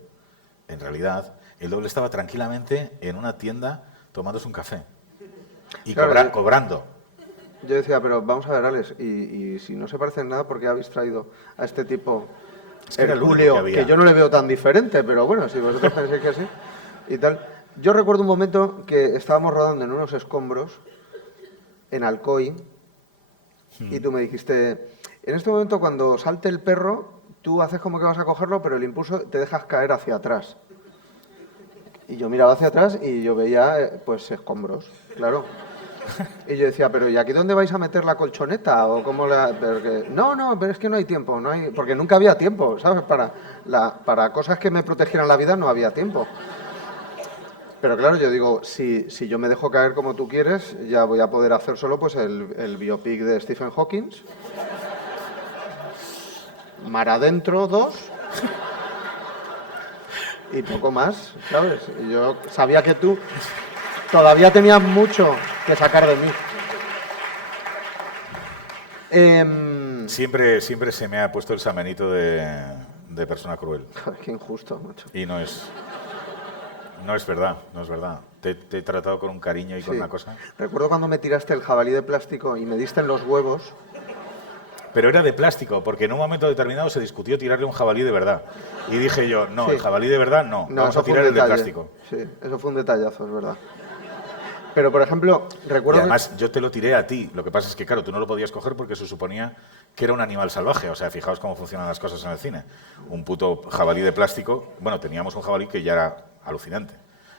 en realidad, el doble estaba tranquilamente en una tienda tomándose un café y claro, cobrando. Yo decía, pero vamos a ver, Alex, y si no se parecen nada, ¿por qué habéis traído a este tipo, es que era el Julio, que yo no le veo tan diferente, pero bueno, si vosotros pensáis que sí, y tal. Yo recuerdo un momento que estábamos rodando en unos escombros, en Alcoy, y tú me dijiste, en este momento cuando salte el perro, tú haces como que vas a cogerlo, pero el impulso te dejas caer hacia atrás. Y yo miraba hacia atrás y yo veía, pues, escombros, claro. Y yo decía, pero ¿y aquí dónde vais a meter la colchoneta? ¿O cómo No, pero es que no hay tiempo, porque nunca había tiempo, ¿sabes? Para cosas que me protegieran la vida no había tiempo. Pero claro, yo digo, si yo me dejo caer como tú quieres, ya voy a poder hacer solo pues el biopic de Stephen Hawking. Mar Adentro 2 y poco más, ¿sabes? Y yo sabía que tú todavía tenías mucho que sacar de mí. Siempre se me ha puesto el samenito de persona cruel. Qué injusto, macho. Y no es verdad, no es verdad. Te he tratado con un cariño y con una cosa. Recuerdo cuando me tiraste el jabalí de plástico y me diste en los huevos. Pero era de plástico, porque en un momento determinado se discutió tirarle un jabalí de verdad. Y dije yo, no, Sí. el jabalí de verdad no, vamos a tirar el de plástico. Sí, eso fue un detallazo, es verdad. Pero, por ejemplo, Y recuerdo además yo te lo tiré a ti. Lo que pasa es que, claro, tú no lo podías coger porque se suponía que era un animal salvaje. O sea, fijaos cómo funcionan las cosas en el cine. Un puto jabalí de plástico. Bueno, teníamos un jabalí que ya era alucinante.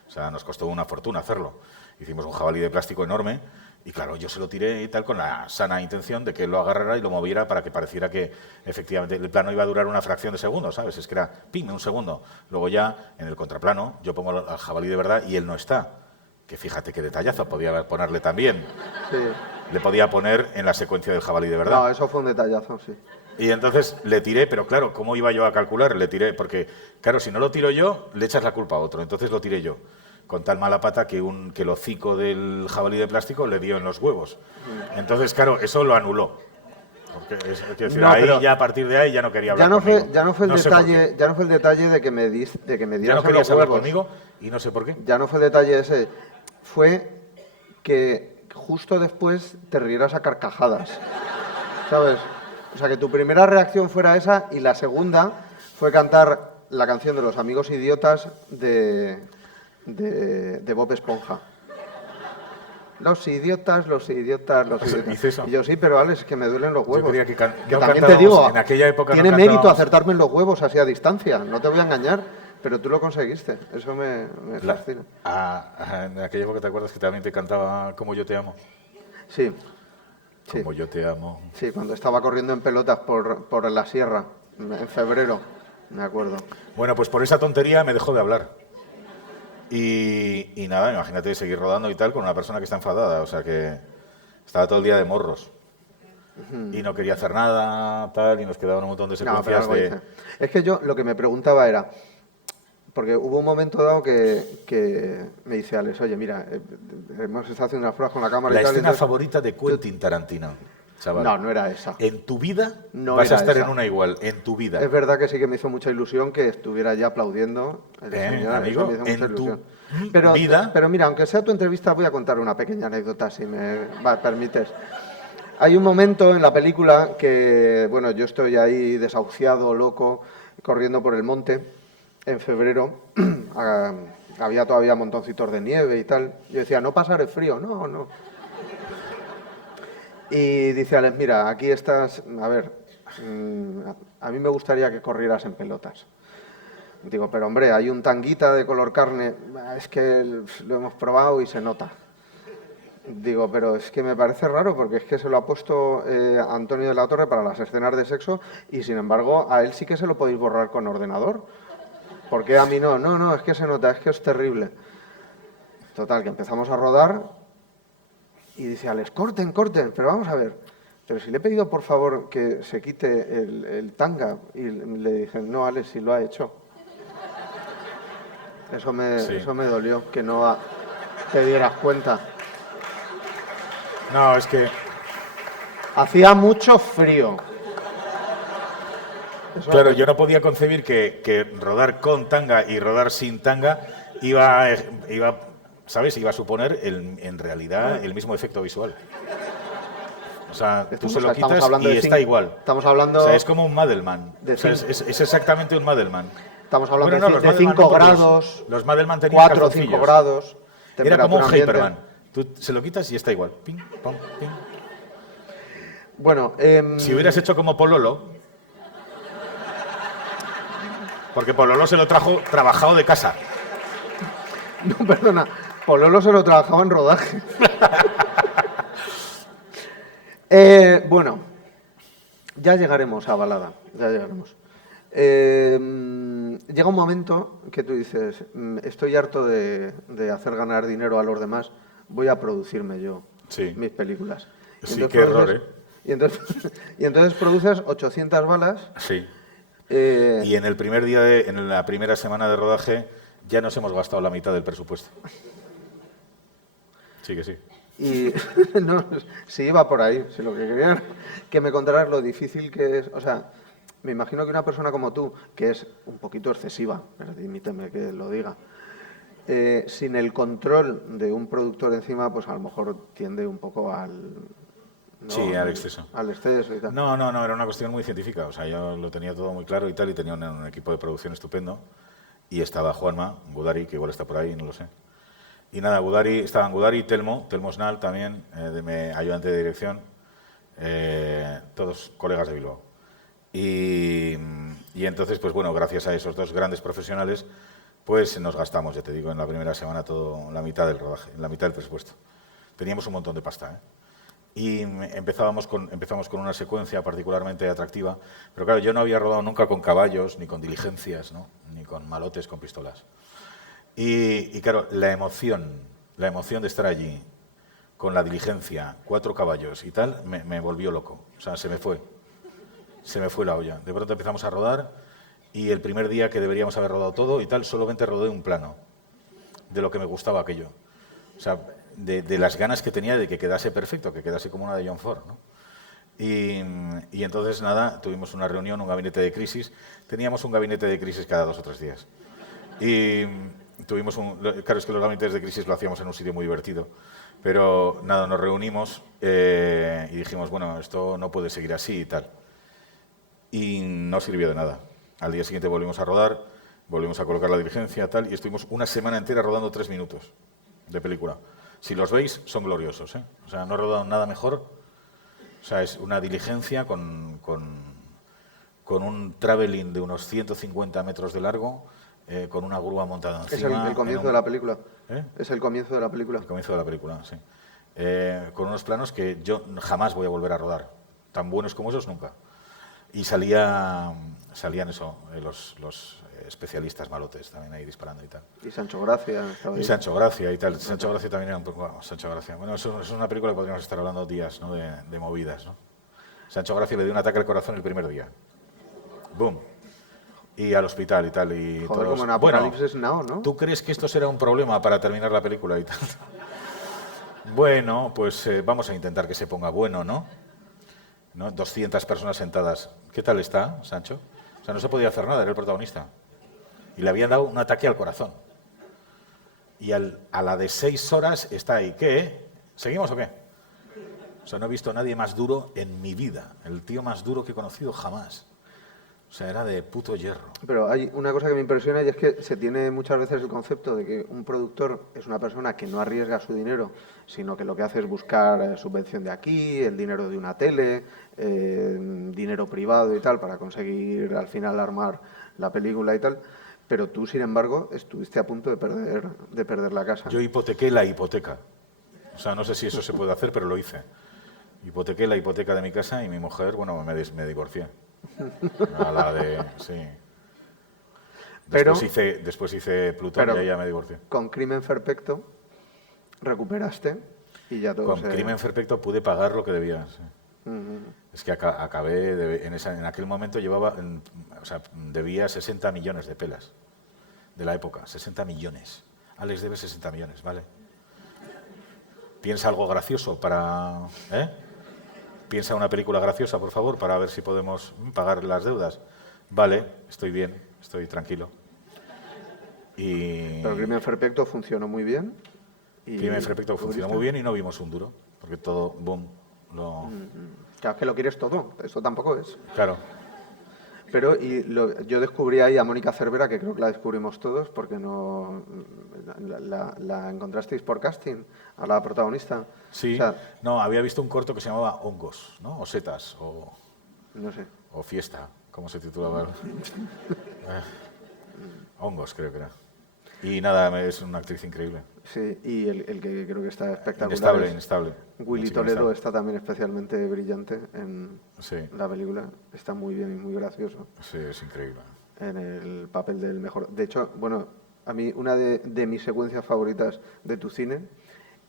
O sea, nos costó una fortuna hacerlo. Hicimos un jabalí de plástico enorme y, claro, yo se lo tiré y tal con la sana intención de que él lo agarrara y lo moviera para que pareciera que efectivamente el plano iba a durar una fracción de segundo, ¿sabes? Es que era, pim, un segundo. Luego ya, en el contraplano, yo pongo al jabalí de verdad y él no está. Que fíjate qué detallazo podía ponerle también. Sí. Le podía poner en la secuencia del jabalí de verdad. No, eso fue un detallazo, sí. Y entonces le tiré, pero claro, ¿cómo iba yo a calcular? Le tiré, porque, claro, si no lo tiro yo, le echas la culpa a otro. Entonces lo tiré yo. Con tal mala pata que el hocico del jabalí de plástico le dio en los huevos. Entonces, claro, eso lo anuló. Porque, quiero decir, No, ahí pero ya a partir de ahí ya no quería hablar Ya no conmigo. fue el No sé por detalle, qué. ya no fue el detalle de que me dieras Ya no en los querías hablar huevos. conmigo y no sé por qué. Ya no fue el detalle ese. Fue que justo después te rieras a carcajadas. ¿Sabes? O sea, que tu primera reacción fuera esa y la segunda fue cantar la canción de Los Amigos Idiotas de Bob Esponja. Los idiotas, los idiotas, los idiotas. ¿Hice eso? Y yo sí, pero Alex, es que me duelen los huevos. creía que no también te cantábamos, digo, en aquella época no tiene mérito cantábamos. acertarme en los huevos así a distancia, no te voy a engañar, pero tú lo conseguiste, eso me fascina. En aquella época te acuerdas que también te cantaba Como yo te amo. Sí, sí, Como yo te amo. sí, cuando estaba corriendo en pelotas por la sierra, en febrero, me acuerdo. Bueno, pues por esa tontería me dejó de hablar. Y nada, imagínate seguir rodando y tal con una persona que está enfadada, o sea que estaba todo el día de morros. Y no quería hacer nada, tal, y nos quedaban un montón de No, pero secuencias algo de... hice. Es que yo lo que me preguntaba era, porque hubo un momento dado que me dice Alex, oye, mira, hemos estado haciendo unas pruebas con la cámara La y tal. escena entonces- favorita de Quentin Tarantino, chaval. No, no era esa. En tu vida No vas a era estar esa. en una igual, en tu vida. Es verdad que sí que me hizo mucha ilusión que estuviera ya aplaudiendo el señor, amigo, eso me hizo mucha en tu ilusión. vida- Pero mira, aunque sea tu entrevista, voy a contar una pequeña anécdota, si me permites. Hay un momento en la película que, bueno, yo estoy ahí desahuciado, loco, corriendo por el monte en febrero. Había todavía montoncitos de nieve y tal. Yo decía, no pasaré frío, no, no. Y dice Alex, mira, aquí estás, a ver, a mí me gustaría que corrieras en pelotas. Digo, pero hombre, hay un tanguita de color carne, es que lo hemos probado y se nota. Digo, pero es que me parece raro porque es que se lo ha puesto Antonio de la Torre para las escenas de sexo y sin embargo a él sí que se lo podéis borrar con ordenador. ¿Por qué a mí no? No, no, es que se nota, es que es terrible. Total, que empezamos a rodar y dice Alex, corten, corten, pero vamos a ver. Pero si le he pedido por favor que se quite el tanga y le dije, no, Alex, si lo ha hecho. Eso me dolió, que no te dieras cuenta. No, es que... Hacía mucho frío. Claro, yo no podía concebir que rodar con tanga y rodar sin tanga iba ¿sabes? Iba a suponer en realidad el mismo efecto visual. O sea, tú se lo quitas y está igual. Estamos hablando... O sea, es como un Madelman. de O sea, cinco- es exactamente un Madelman. Estamos hablando Bueno, no, los de Madelman 5 no, porque grados, los Madelman tenían 4 o 5 calzoncillos. grados. Era como un temperatura Hyperman. ambiente. Tú se lo quitas y está igual. Ping, pong, ping. Bueno, Si hubieras hecho como Pololo, porque Pololo se lo trajo trabajado de casa. no, perdona, Pololo se lo trabajaba en rodaje. Bueno, ya llegaremos a Balada, ya llegaremos. Llega un momento que tú dices, estoy harto de hacer ganar dinero a los demás, voy a producirme yo Sí. mis películas. Sí, Entonces, qué error, ¿eh? Y entonces, y entonces produces 800 balas. Sí. eh, Y en el primer día, en la primera semana de rodaje, ya nos hemos gastado la mitad del presupuesto. Sí que sí. Y no, sí iba por ahí, si lo que quería era que me contaras lo difícil que es. O sea, me imagino que una persona como tú, que es un poquito excesiva, permíteme que lo diga, sin el control de un productor encima, pues a lo mejor tiende un poco al... ¿no? Sí, al exceso. Al exceso y tal. No, era una cuestión muy científica. O sea, yo lo tenía todo muy claro y tal, y tenía un equipo de producción estupendo. Y estaba Juanma Gudari, que igual está por ahí, no lo sé. Y nada, estaban Gudari, Telmo Snal también, de mi ayudante de dirección, todos colegas de Bilbao. Y entonces, pues bueno, gracias a esos dos grandes profesionales, pues nos gastamos, ya te digo, en la primera semana la mitad del rodaje, la mitad del presupuesto. Teníamos un montón de pasta, ¿eh? Y empezamos con una secuencia particularmente atractiva, pero claro, yo no había rodado nunca con caballos, ni con diligencias, ¿no? Ni con malotes con pistolas. Y claro, la emoción de estar allí, con la diligencia, 4 caballos y tal, me volvió loco. O sea, se me fue la olla. De pronto empezamos a rodar y el primer día que deberíamos haber rodado todo y tal, solamente rodé un plano de lo que me gustaba aquello. O sea, de las ganas que tenía de que quedase perfecto, que quedase como una de John Ford, ¿no? Y entonces, nada, tuvimos una reunión, un gabinete de crisis. Teníamos un gabinete de crisis cada 2 o 3 días. Y claro, es que los gabinetes de crisis lo hacíamos en un sitio muy divertido. Pero nada, nos reunimos y dijimos, bueno, esto no puede seguir así y tal. Y no sirvió de nada. Al día siguiente volvimos a rodar, volvimos a colocar la diligencia tal, y estuvimos una semana entera rodando 3 minutos de película. Si los veis, son gloriosos, ¿eh? O sea, no he rodado nada mejor. O sea, es una diligencia con un traveling de unos 150 metros de largo, con una grúa montada encima. Es el comienzo de la película. ¿Eh? Es el comienzo de la película. El comienzo de la película, sí. Con unos planos que yo jamás voy a volver a rodar. Tan buenos como esos, nunca. Y salían eso, los especialistas malotes también ahí disparando y tal. Y Sancho Gracia estaba ahí. Y Sancho Gracia y tal. Sancho Gracia también era un poco... Bueno, Sancho Gracia. Bueno, eso es una película que podríamos estar hablando días, ¿no? De movidas, ¿no? Sancho Gracia le dio un ataque al corazón el primer día. ¡Boom! Y al hospital y tal. Y Joder, todos... como en Apocalipsis Now, ¿no? ¿Tú crees que esto será un problema para terminar la película y tal? Bueno, pues vamos a intentar que se ponga bueno, ¿no? 200 personas sentadas. ¿Qué tal está, Sancho? O sea, no se podía hacer nada, era el protagonista. Y le habían dado un ataque al corazón. Y a la de 6 horas está ahí. ¿Qué? ¿Seguimos o qué? O sea, no he visto a nadie más duro en mi vida. El tío más duro que he conocido jamás. O sea, era de puto hierro. Pero hay una cosa que me impresiona y es que se tiene muchas veces el concepto de que un productor es una persona que no arriesga su dinero, sino que lo que hace es buscar subvención de aquí, el dinero de una tele, dinero privado y tal, para conseguir al final armar la película y tal. Pero tú, sin embargo, estuviste a punto de perder la casa. Yo hipotequé la hipoteca. O sea, no sé si eso se puede hacer, pero lo hice. Hipotequé la hipoteca de mi casa y mi mujer, bueno, me divorcié. A la de... Sí. Después hice Plutón y ahí ya me divorcié. Con Crimen Perfecto recuperaste y ya todo Con Crimen Perfecto pude pagar lo que debía. Sí. Es que acabé, en aquel momento debía 60 millones de pelas de la época, 60 millones. Alex debe 60 millones, ¿vale? Piensa algo gracioso para... Piensa una película graciosa, por favor, para ver si podemos pagar las deudas. Vale, estoy bien, estoy tranquilo. Pero Crimen Perfecto funcionó muy bien. Crimen Perfecto funcionó muy bien y no vimos un duro, porque todo, boom, Claro, es que lo quieres todo, eso tampoco es. Claro. Pero yo descubrí ahí a Mónica Cervera, que creo que la descubrimos todos, porque no la encontrasteis por casting, a la protagonista. Sí, o sea, no, había visto un corto que se llamaba Hongos, ¿no? O Setas, no sé. O Fiesta, ¿cómo se titulaba? Hongos, creo que era. Y nada, es una actriz increíble. Sí, y el que creo que está espectacular. Inestable. Willy Toledo está también especialmente brillante en Sí. la película. Está muy bien y muy gracioso. Sí, es increíble. En el papel del mejor. De hecho, bueno, a mí una de mis secuencias favoritas de tu cine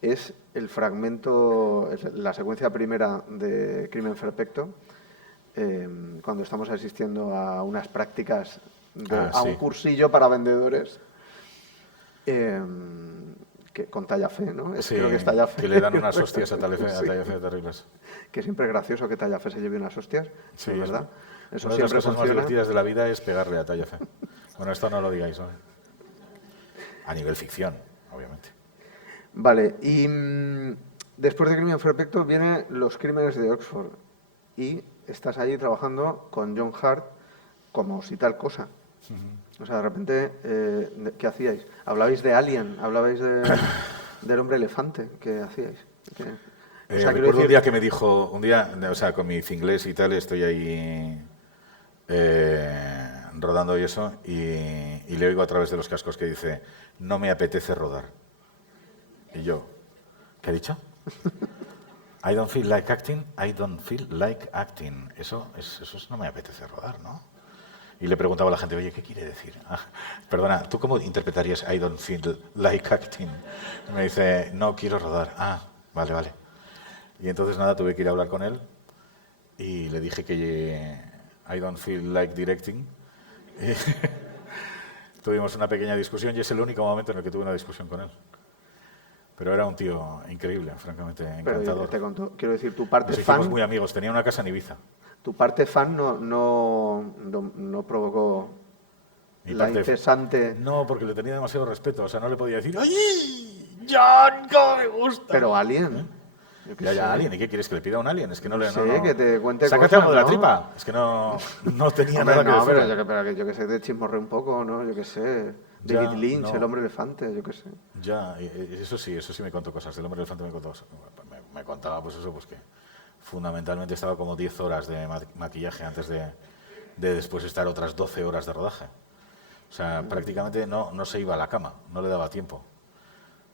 es el fragmento, es la secuencia primera de Crimen Perfecto, cuando estamos asistiendo a unas prácticas, a un cursillo para vendedores, con Tallafe, ¿no? Sí, creo que es Tallafe. que le dan unas hostias a Tallafe, Sí. terribles. Que siempre es gracioso que Tallafe se lleve unas hostias, Sí, es verdad. Eso una de las siempre cosas más funciona. divertidas de la vida es pegarle a Tallafe. Bueno, esto no lo digáis, ¿no? A nivel ficción, obviamente. Vale, y después de Crimen Perfecto vienen Los Crímenes de Oxford. Y estás ahí trabajando con John Hart como si tal cosa. O sea, de repente, ¿qué hacíais? ¿Hablabais de Alien? ¿Hablabais del hombre elefante? ¿Qué hacíais? O sea, Recuerdo un día que me dijo, o sea, con mi inglés y tal, estoy ahí rodando y eso, y le oigo a través de los cascos que dice, no me apetece rodar. Y yo, ¿qué ha dicho? I don't feel like acting, I don't feel like acting. Eso no me apetece rodar, ¿no? Y le preguntaba a la gente, oye, ¿qué quiere decir? Ah, perdona, ¿tú cómo interpretarías I don't feel like acting? Y me dice, no quiero rodar. Ah, vale, vale. Y entonces nada, tuve que ir a hablar con él y le dije que I don't feel like directing. Y tuvimos una pequeña discusión y es el único momento en el que tuve una discusión con él. Pero era un tío increíble, francamente, encantador. Pero quiero decir, tu parte Nos hicimos fan, muy amigos, tenía una casa en Ibiza. tu parte fan no provocó Mi la parte- incesante... No, porque le tenía demasiado respeto, o sea, no le podía decir, ¡ay, John, cómo me gusta! Pero Alien. Yo qué Ya, sé. Alien, ¿y qué quieres que le pida a un Alien? Es que no le... Sí, no. que te cuente Sácate cosas, algo de la ¿no? tripa. Es que no tenía Hombre, nada que no, decir. pero yo que sé, te chismorré un poco, ¿no? Yo que sé. Ya, David Lynch, no. el hombre elefante, yo que sé. Ya, eso sí me contó cosas. Del hombre elefante me contó, me contaba pues eso, pues que fundamentalmente estaba como 10 horas de maquillaje antes de después estar otras 12 horas de rodaje. O sea, prácticamente no se iba a la cama, no le daba tiempo.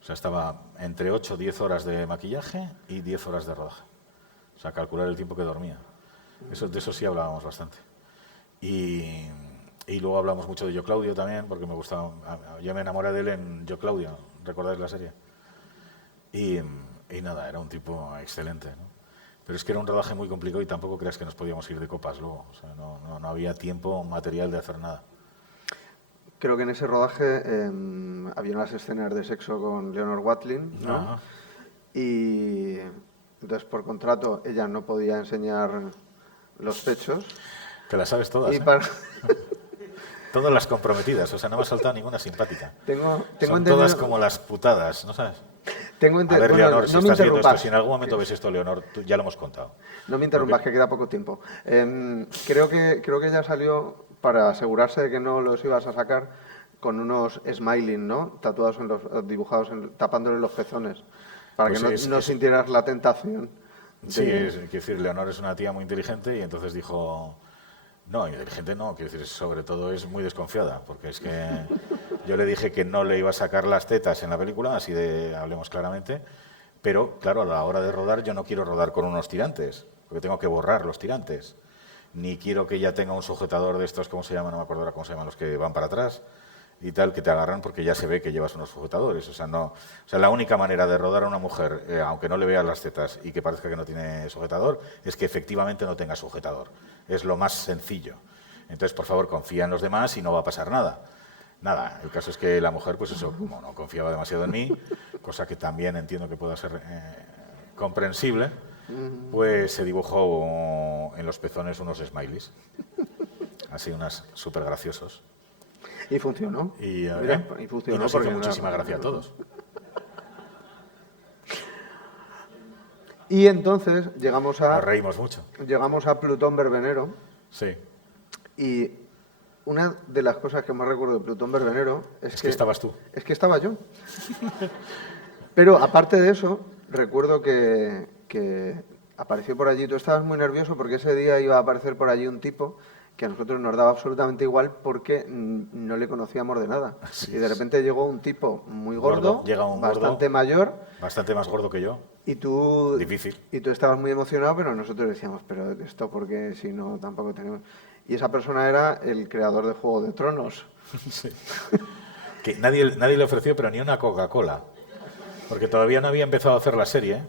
O sea, estaba entre 8 o 10 horas de maquillaje y 10 horas de rodaje. O sea, calcular el tiempo que dormía. De eso sí hablábamos bastante. Y luego hablamos mucho de Yo Claudio también, porque me gustaba. Yo me enamoré de él en Yo Claudio, ¿recordáis la serie? Y nada, era un tipo excelente, ¿no? Pero es que era un rodaje muy complicado y tampoco creas que nos podíamos ir de copas luego. O sea, no había tiempo material de hacer nada. Creo que en ese rodaje había unas escenas de sexo con Leonor Watling, ¿no? Ajá. Y entonces, por contrato, ella no podía enseñar los pechos. Te las sabes todas, Y ¿eh? para... Todas las comprometidas, o sea, no me ha saltado ninguna simpática. Tengo Son entendido... todas como las putadas, ¿no sabes? Tengo A entendido... ver, Bueno, Leonor, si no me estás viendo esto, interrumpas. si en algún momento ves esto, Leonor, ya lo hemos contado. No me interrumpas, que queda poco tiempo. Creo que ella salió para asegurarse de que no los ibas a sacar con unos smiling, ¿no? Tatuados dibujados, tapándole los pezones, para Pues que no sintieras la tentación. Sí, quiero decir, Leonor es una tía muy inteligente y entonces dijo... No, inteligente no, quiero decir, sobre todo es muy desconfiada, porque es que yo le dije que no le iba a sacar las tetas en la película, así de hablemos claramente, pero claro, a la hora de rodar yo no quiero rodar con unos tirantes, porque tengo que borrar los tirantes, ni quiero que ella tenga un sujetador de estos, ¿cómo se llaman? No me acuerdo ahora cómo se llaman, los que van para atrás y tal, que te agarran porque ya se ve que llevas unos sujetadores. O sea, la única manera de rodar a una mujer, aunque no le veas las tetas y que parezca que no tiene sujetador, es que efectivamente no tenga sujetador. Es lo más sencillo. Entonces, por favor, confía en los demás y no va a pasar nada. Nada, el caso es que la mujer, pues eso, como no confiaba demasiado en mí, cosa que también entiendo que pueda ser comprensible, pues se dibujó en los pezones unos smileys. Así, unas súper graciosos. Y funcionó. Y funcionó nos hizo porque muchísima gracia a todos. Y entonces llegamos Nos reímos mucho. a Plutón Verbenero. Sí. Y una de las cosas que más recuerdo de Plutón Verbenero Es que estabas tú. Es que estaba yo. Pero aparte de eso, recuerdo que apareció por allí. Tú estabas muy nervioso porque ese día iba a aparecer por allí un tipo que a nosotros nos daba absolutamente igual porque no le conocíamos de nada. Así y de repente llegó un tipo muy gordo, Llega un bastante gordo, mayor. bastante más gordo que yo. Y tú, Difícil. y tú estabas muy emocionado, pero nosotros decíamos, pero esto porque si no tampoco tenemos... Y esa persona era el creador de Juego de Tronos. Sí. Que nadie le ofreció, pero ni una Coca-Cola. porque todavía no había empezado a hacer la serie,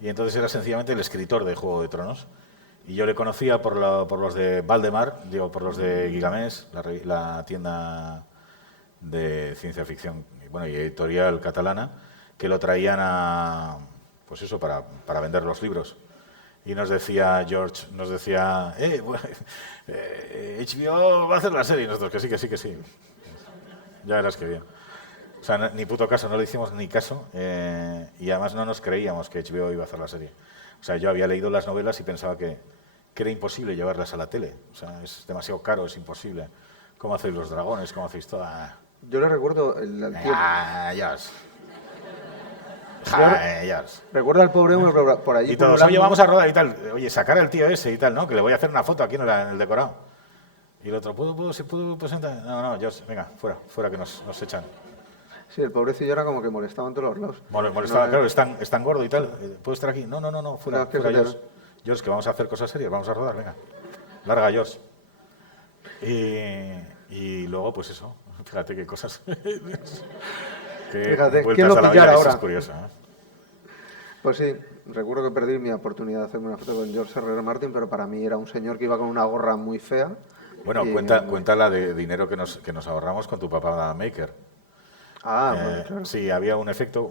y entonces era sencillamente el escritor de Juego de Tronos. Y yo le conocía por los de Valdemar, digo, por los de Gigamés, la tienda de ciencia ficción y editorial catalana, que lo traían pues eso, para vender los libros. Y nos decía George, HBO va a hacer la serie, y nosotros que sí. Ya verás que bien. O sea, ni puto caso, no le hicimos ni caso, y además no nos creíamos que HBO iba a hacer la serie. O sea, yo había leído las novelas y pensaba que era imposible llevarlas a la tele. O sea, es demasiado caro, es imposible. ¿Cómo hacéis los dragones? ¿Cómo hacéis toda...? Yo le recuerdo el tío... Recuerdo al pobre hombre por allí. Y todos, oye, vamos a rodar y tal. Oye, sacar al tío ese y tal, ¿no? Que le voy a hacer una foto aquí en el decorado. Y el otro, ¿puedo presentar? No, George, venga, fuera que nos echan. Sí, el pobrecillo era como que molestaba en todos los lados. Molestaba, claro, es tan gordo y tal. ¿Puedo estar aquí? No, fuera, George. George, que vamos a hacer cosas serias, vamos a rodar, venga. Larga, George. Y luego, pues eso, fíjate qué cosas. Fíjate, ¿quién lo pillara ahora? Es curioso, ¿eh? Pues sí, recuerdo que perdí mi oportunidad de hacerme una foto con George R.R. Martin, pero para mí era un señor que iba con una gorra muy fea. Bueno, cuenta la de dinero que nos ahorramos con tu papá Maker. Bueno, claro. Sí, había un efecto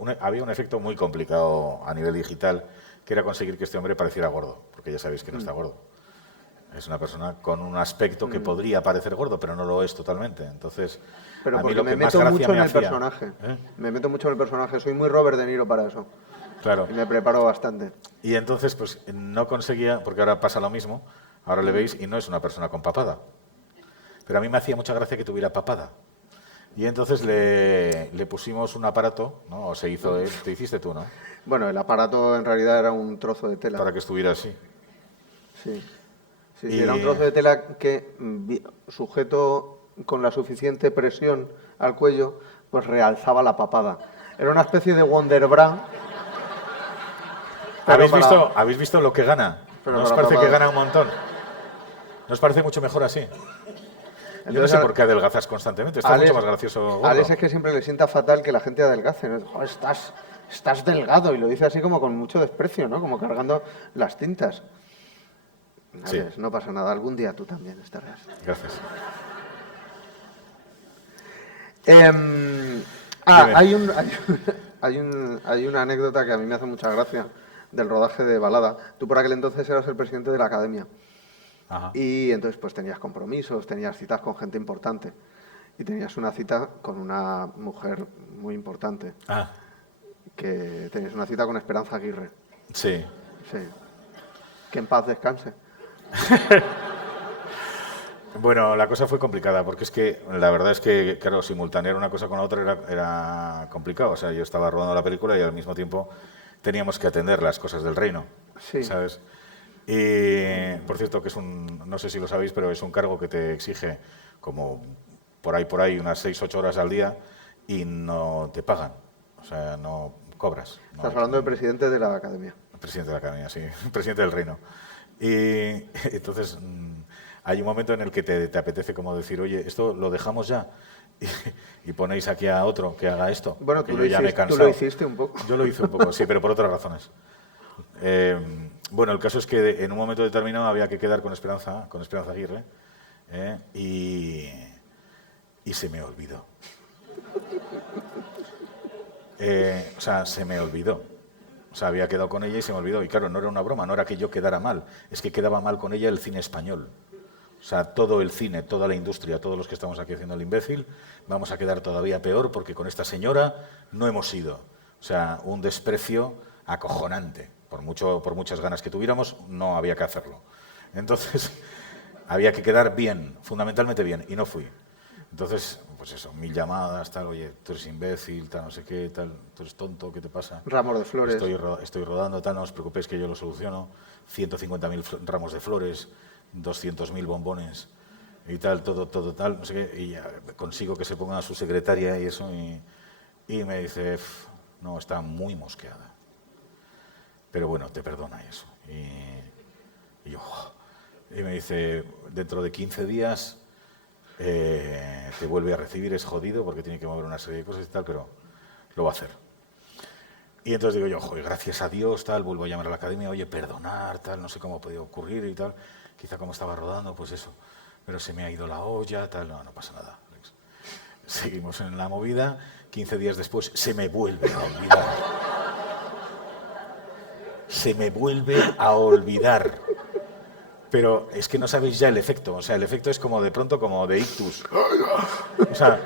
muy complicado a nivel digital, que era conseguir que este hombre pareciera gordo, porque ya sabéis que no está gordo. Es una persona con un aspecto que podría parecer gordo, pero no lo es totalmente. Entonces, pero a mí lo que me más meto gracia mucho en me el hacía, personaje. Me meto mucho en el personaje. Soy muy Robert De Niro para eso. Claro. Y me preparo bastante. Y entonces, pues no conseguía, porque ahora pasa lo mismo, ahora le veis y no es una persona con papada. Pero a mí me hacía mucha gracia que tuviera papada. Y entonces le pusimos un aparato, ¿no? O se hizo él, te hiciste tú, ¿no? Bueno, el aparato en realidad era un trozo de tela. Para que estuviera así. Sí, era un trozo de tela que, sujeto con la suficiente presión al cuello, pues realzaba la papada. Era una especie de Wonder Bra. ¿Habéis visto lo que gana? ¿No os parece que gana un montón? ¿No os parece mucho mejor así? Entonces, yo no sé por qué adelgazas constantemente. Está mucho más gracioso gordo. A Alex es que siempre le sienta fatal que la gente adelgace. Joder, estás delgado. Y lo dice así como con mucho desprecio, ¿no? Como cargando las tintas. Sí. Alex, no pasa nada. Algún día tú también estarás. Gracias. Hay una anécdota que a mí me hace mucha gracia del rodaje de Balada. Tú por aquel entonces eras el presidente de la academia. Ajá. Y entonces pues tenías compromisos, tenías citas con gente importante. Y tenías una cita con una mujer muy importante. Que tenías una cita con Esperanza Aguirre. Sí. Sí. Que en paz descanse. Bueno, la cosa fue complicada, porque es que la verdad es que, claro, simultanear una cosa con la otra era complicado. O sea, yo estaba rodando la película y al mismo tiempo teníamos que atender las cosas del reino, sí. ¿Sabes? Y, por cierto, que no sé si lo sabéis, pero es un cargo que te exige como por ahí unas 6-8 horas al día y no te pagan. O sea, no cobras. Estás hablando del presidente de la academia. Presidente de la academia, sí. Presidente del reino. Y entonces hay un momento en el que te apetece como decir, oye, esto lo dejamos ya. Y ponéis aquí a otro que haga esto. Bueno, tú lo hiciste un poco. Yo lo hice un poco, sí, pero por otras razones. Bueno, el caso es que en un momento determinado había que quedar con Esperanza Aguirre, y se me olvidó. O sea, se me olvidó. O sea, había quedado con ella y se me olvidó. Y claro, no era una broma, no era que yo quedara mal, es que quedaba mal con ella el cine español. O sea, todo el cine, toda la industria, todos los que estamos aquí haciendo el imbécil, vamos a quedar todavía peor porque con esta señora no hemos ido. O sea, un desprecio acojonante. Por muchas ganas que tuviéramos, no había que hacerlo. Entonces, había que quedar bien, fundamentalmente bien, y no fui. Entonces, pues eso, 1000 llamadas, tal, oye, tú eres imbécil, tal, no sé qué, tal, tú eres tonto, ¿qué te pasa? Ramos de flores. Estoy rodando, tal, no os preocupéis que yo lo soluciono. 150.000 ramos de flores, 200.000 bombones y tal, todo tal, no sé qué, y ya consigo que se ponga a su secretaria y eso, y me dice, no, está muy mosqueada. Pero bueno, te perdona eso. Y yo, y me dice, dentro de 15 días te vuelve a recibir, es jodido porque tiene que mover una serie de cosas y tal, pero lo va a hacer. Y entonces digo yo, joder, gracias a Dios, tal, vuelvo a llamar a la academia, oye, perdonar, tal, no sé cómo ha podido ocurrir y tal, quizá como estaba rodando, pues eso, pero se me ha ido la olla, tal, no pasa nada, Alex. Seguimos en la movida, 15 días después se me vuelve a olvidar. Se me vuelve a olvidar. Pero es que no sabéis ya el efecto, o sea, el efecto es como de pronto como de ictus. O sea,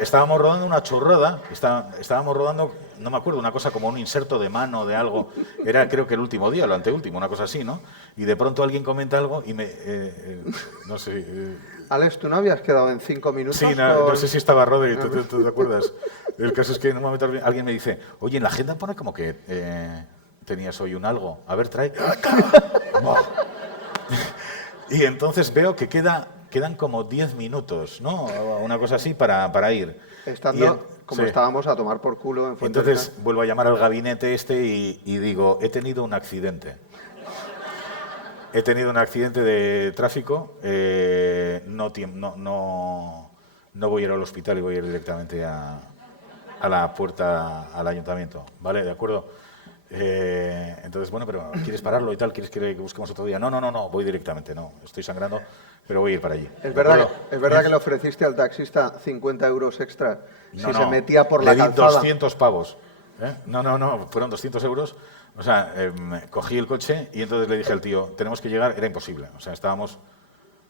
estábamos rodando una chorrada, estábamos rodando, no me acuerdo, una cosa como un inserto de mano, de algo, era creo que el último día, lo anteúltimo, una cosa así, ¿no? Y de pronto alguien comenta algo y me, no sé... Alex, ¿tú no habías quedado en 5 minutos? Sí, no sé si estaba Rodri, ¿tú te acuerdas? El caso es que en un momento alguien me dice, oye, en la agenda pone como que tenías hoy un algo, a ver, trae... Y entonces veo que quedan como 10 minutos, ¿no? Una cosa así para ir. Estando, como sí. Estábamos a tomar por culo en Fuenteventura. Entonces vuelvo a llamar al gabinete y digo, he tenido un accidente. He tenido un accidente de tráfico, no voy a ir al hospital y voy a ir directamente a la puerta al ayuntamiento, ¿vale? ¿De acuerdo? Entonces, bueno, pero ¿quieres pararlo y tal? ¿Quieres que busquemos otro día? No, voy directamente, no, estoy sangrando, pero voy a ir para allí. ¿Es verdad que le ofreciste al taxista 50 euros extra si se metía por la calzada? Le di 200 pavos. No, fueron 200 euros. O sea, cogí el coche y entonces le dije al tío, tenemos que llegar, era imposible. O sea, estábamos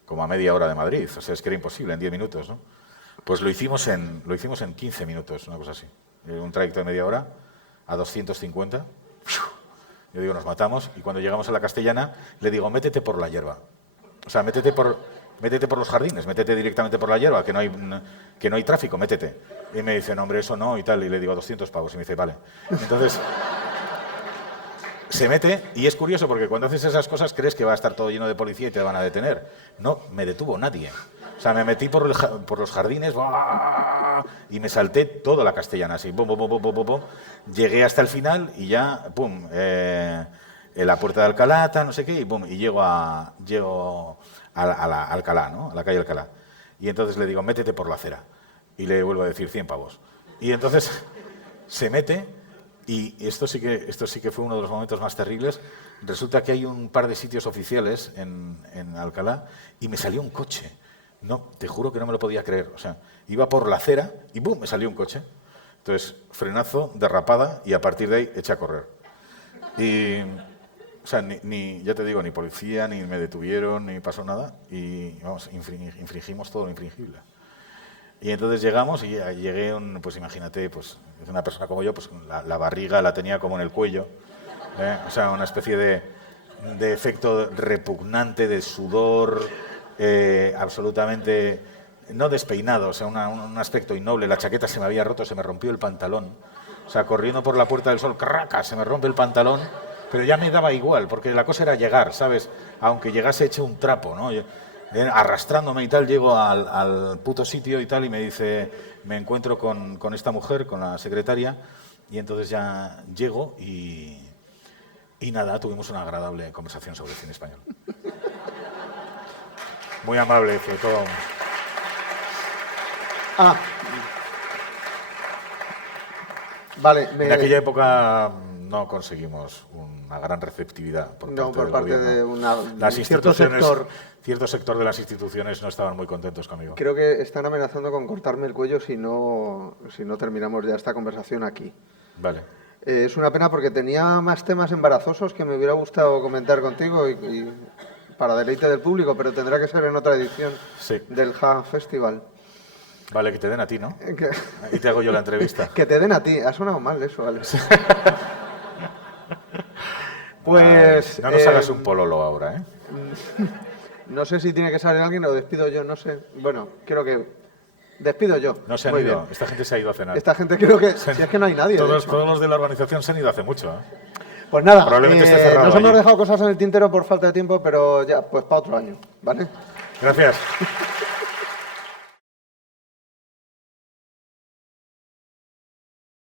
como a media hora de Madrid, o sea, es que era imposible, en 10 minutos, ¿no? Pues lo hicimos en 15 minutos, una cosa así. Un trayecto de media hora a 250. Yo digo, nos matamos, y cuando llegamos a la Castellana le digo, métete por la hierba. O sea, métete por los jardines, métete directamente por la hierba, que no hay tráfico, métete. Y me dice, no, hombre, eso no, y tal, y le digo, 200 pavos, y me dice, vale. Entonces, se mete, y es curioso porque cuando haces esas cosas crees que va a estar todo lleno de policía y te van a detener. No, me detuvo nadie. O sea, me metí por los jardines y me salté toda la Castellana, así, llegué hasta el final y ya, pum, en la puerta de Alcalá, no sé qué, y llego a Alcalá, ¿no? A la calle Alcalá. Y entonces le digo, métete por la acera. Y le vuelvo a decir 100 pavos. Y entonces se mete, y esto sí que fue uno de los momentos más terribles. Resulta que hay un par de sitios oficiales en Alcalá y me salió un coche. No, te juro que no me lo podía creer. O sea, iba por la acera y ¡bum!, me salió un coche. Entonces, frenazo, derrapada, y a partir de ahí eché a correr. Y, o sea, ya te digo, ni policía, ni me detuvieron, ni pasó nada. Y, vamos, infringimos todo lo infringible. Y entonces llegamos y llegué, pues imagínate, pues una persona como yo, pues la barriga la tenía como en el cuello. O sea, una especie de efecto repugnante, de sudor... absolutamente no despeinado, o sea, un aspecto innoble. La chaqueta se me había roto, se me rompió el pantalón. O sea, corriendo por la Puerta del Sol, ¡craca!, se me rompe el pantalón, pero ya me daba igual, porque la cosa era llegar, ¿sabes? Aunque llegase hecho un trapo, ¿no? Arrastrándome y tal, llego al puto sitio y tal, y me dice, me encuentro con esta mujer, con la secretaria, y entonces ya llego y nada, tuvimos una agradable conversación sobre cine español. Muy amable, sobre todo. Vale. En aquella época no conseguimos una gran receptividad por parte de cierto sector de las instituciones no estaban muy contentos conmigo. Creo que están amenazando con cortarme el cuello si no terminamos ya esta conversación aquí. Vale. Es una pena porque tenía más temas embarazosos que me hubiera gustado comentar contigo y para deleite del público, pero tendrá que ser en otra edición del JA Festival. Vale, que te den a ti, ¿no? Y te hago yo la entrevista. Que te den a ti. Ha sonado mal eso, Alex. Pues... no nos hagas un pololo ahora, ¿eh? No sé si tiene que salir alguien o despido yo, no sé. Bueno, creo que... Despido yo. No se han ido. Bien. Esta gente se ha ido a cenar. Esta gente creo que... Si es que no hay nadie. Todos los de la organización se han ido hace mucho, ¿eh? Pues nada, probablemente esté cerrado nos hemos dejado cosas en el tintero por falta de tiempo, pero ya, pues para otro año, ¿vale? Gracias.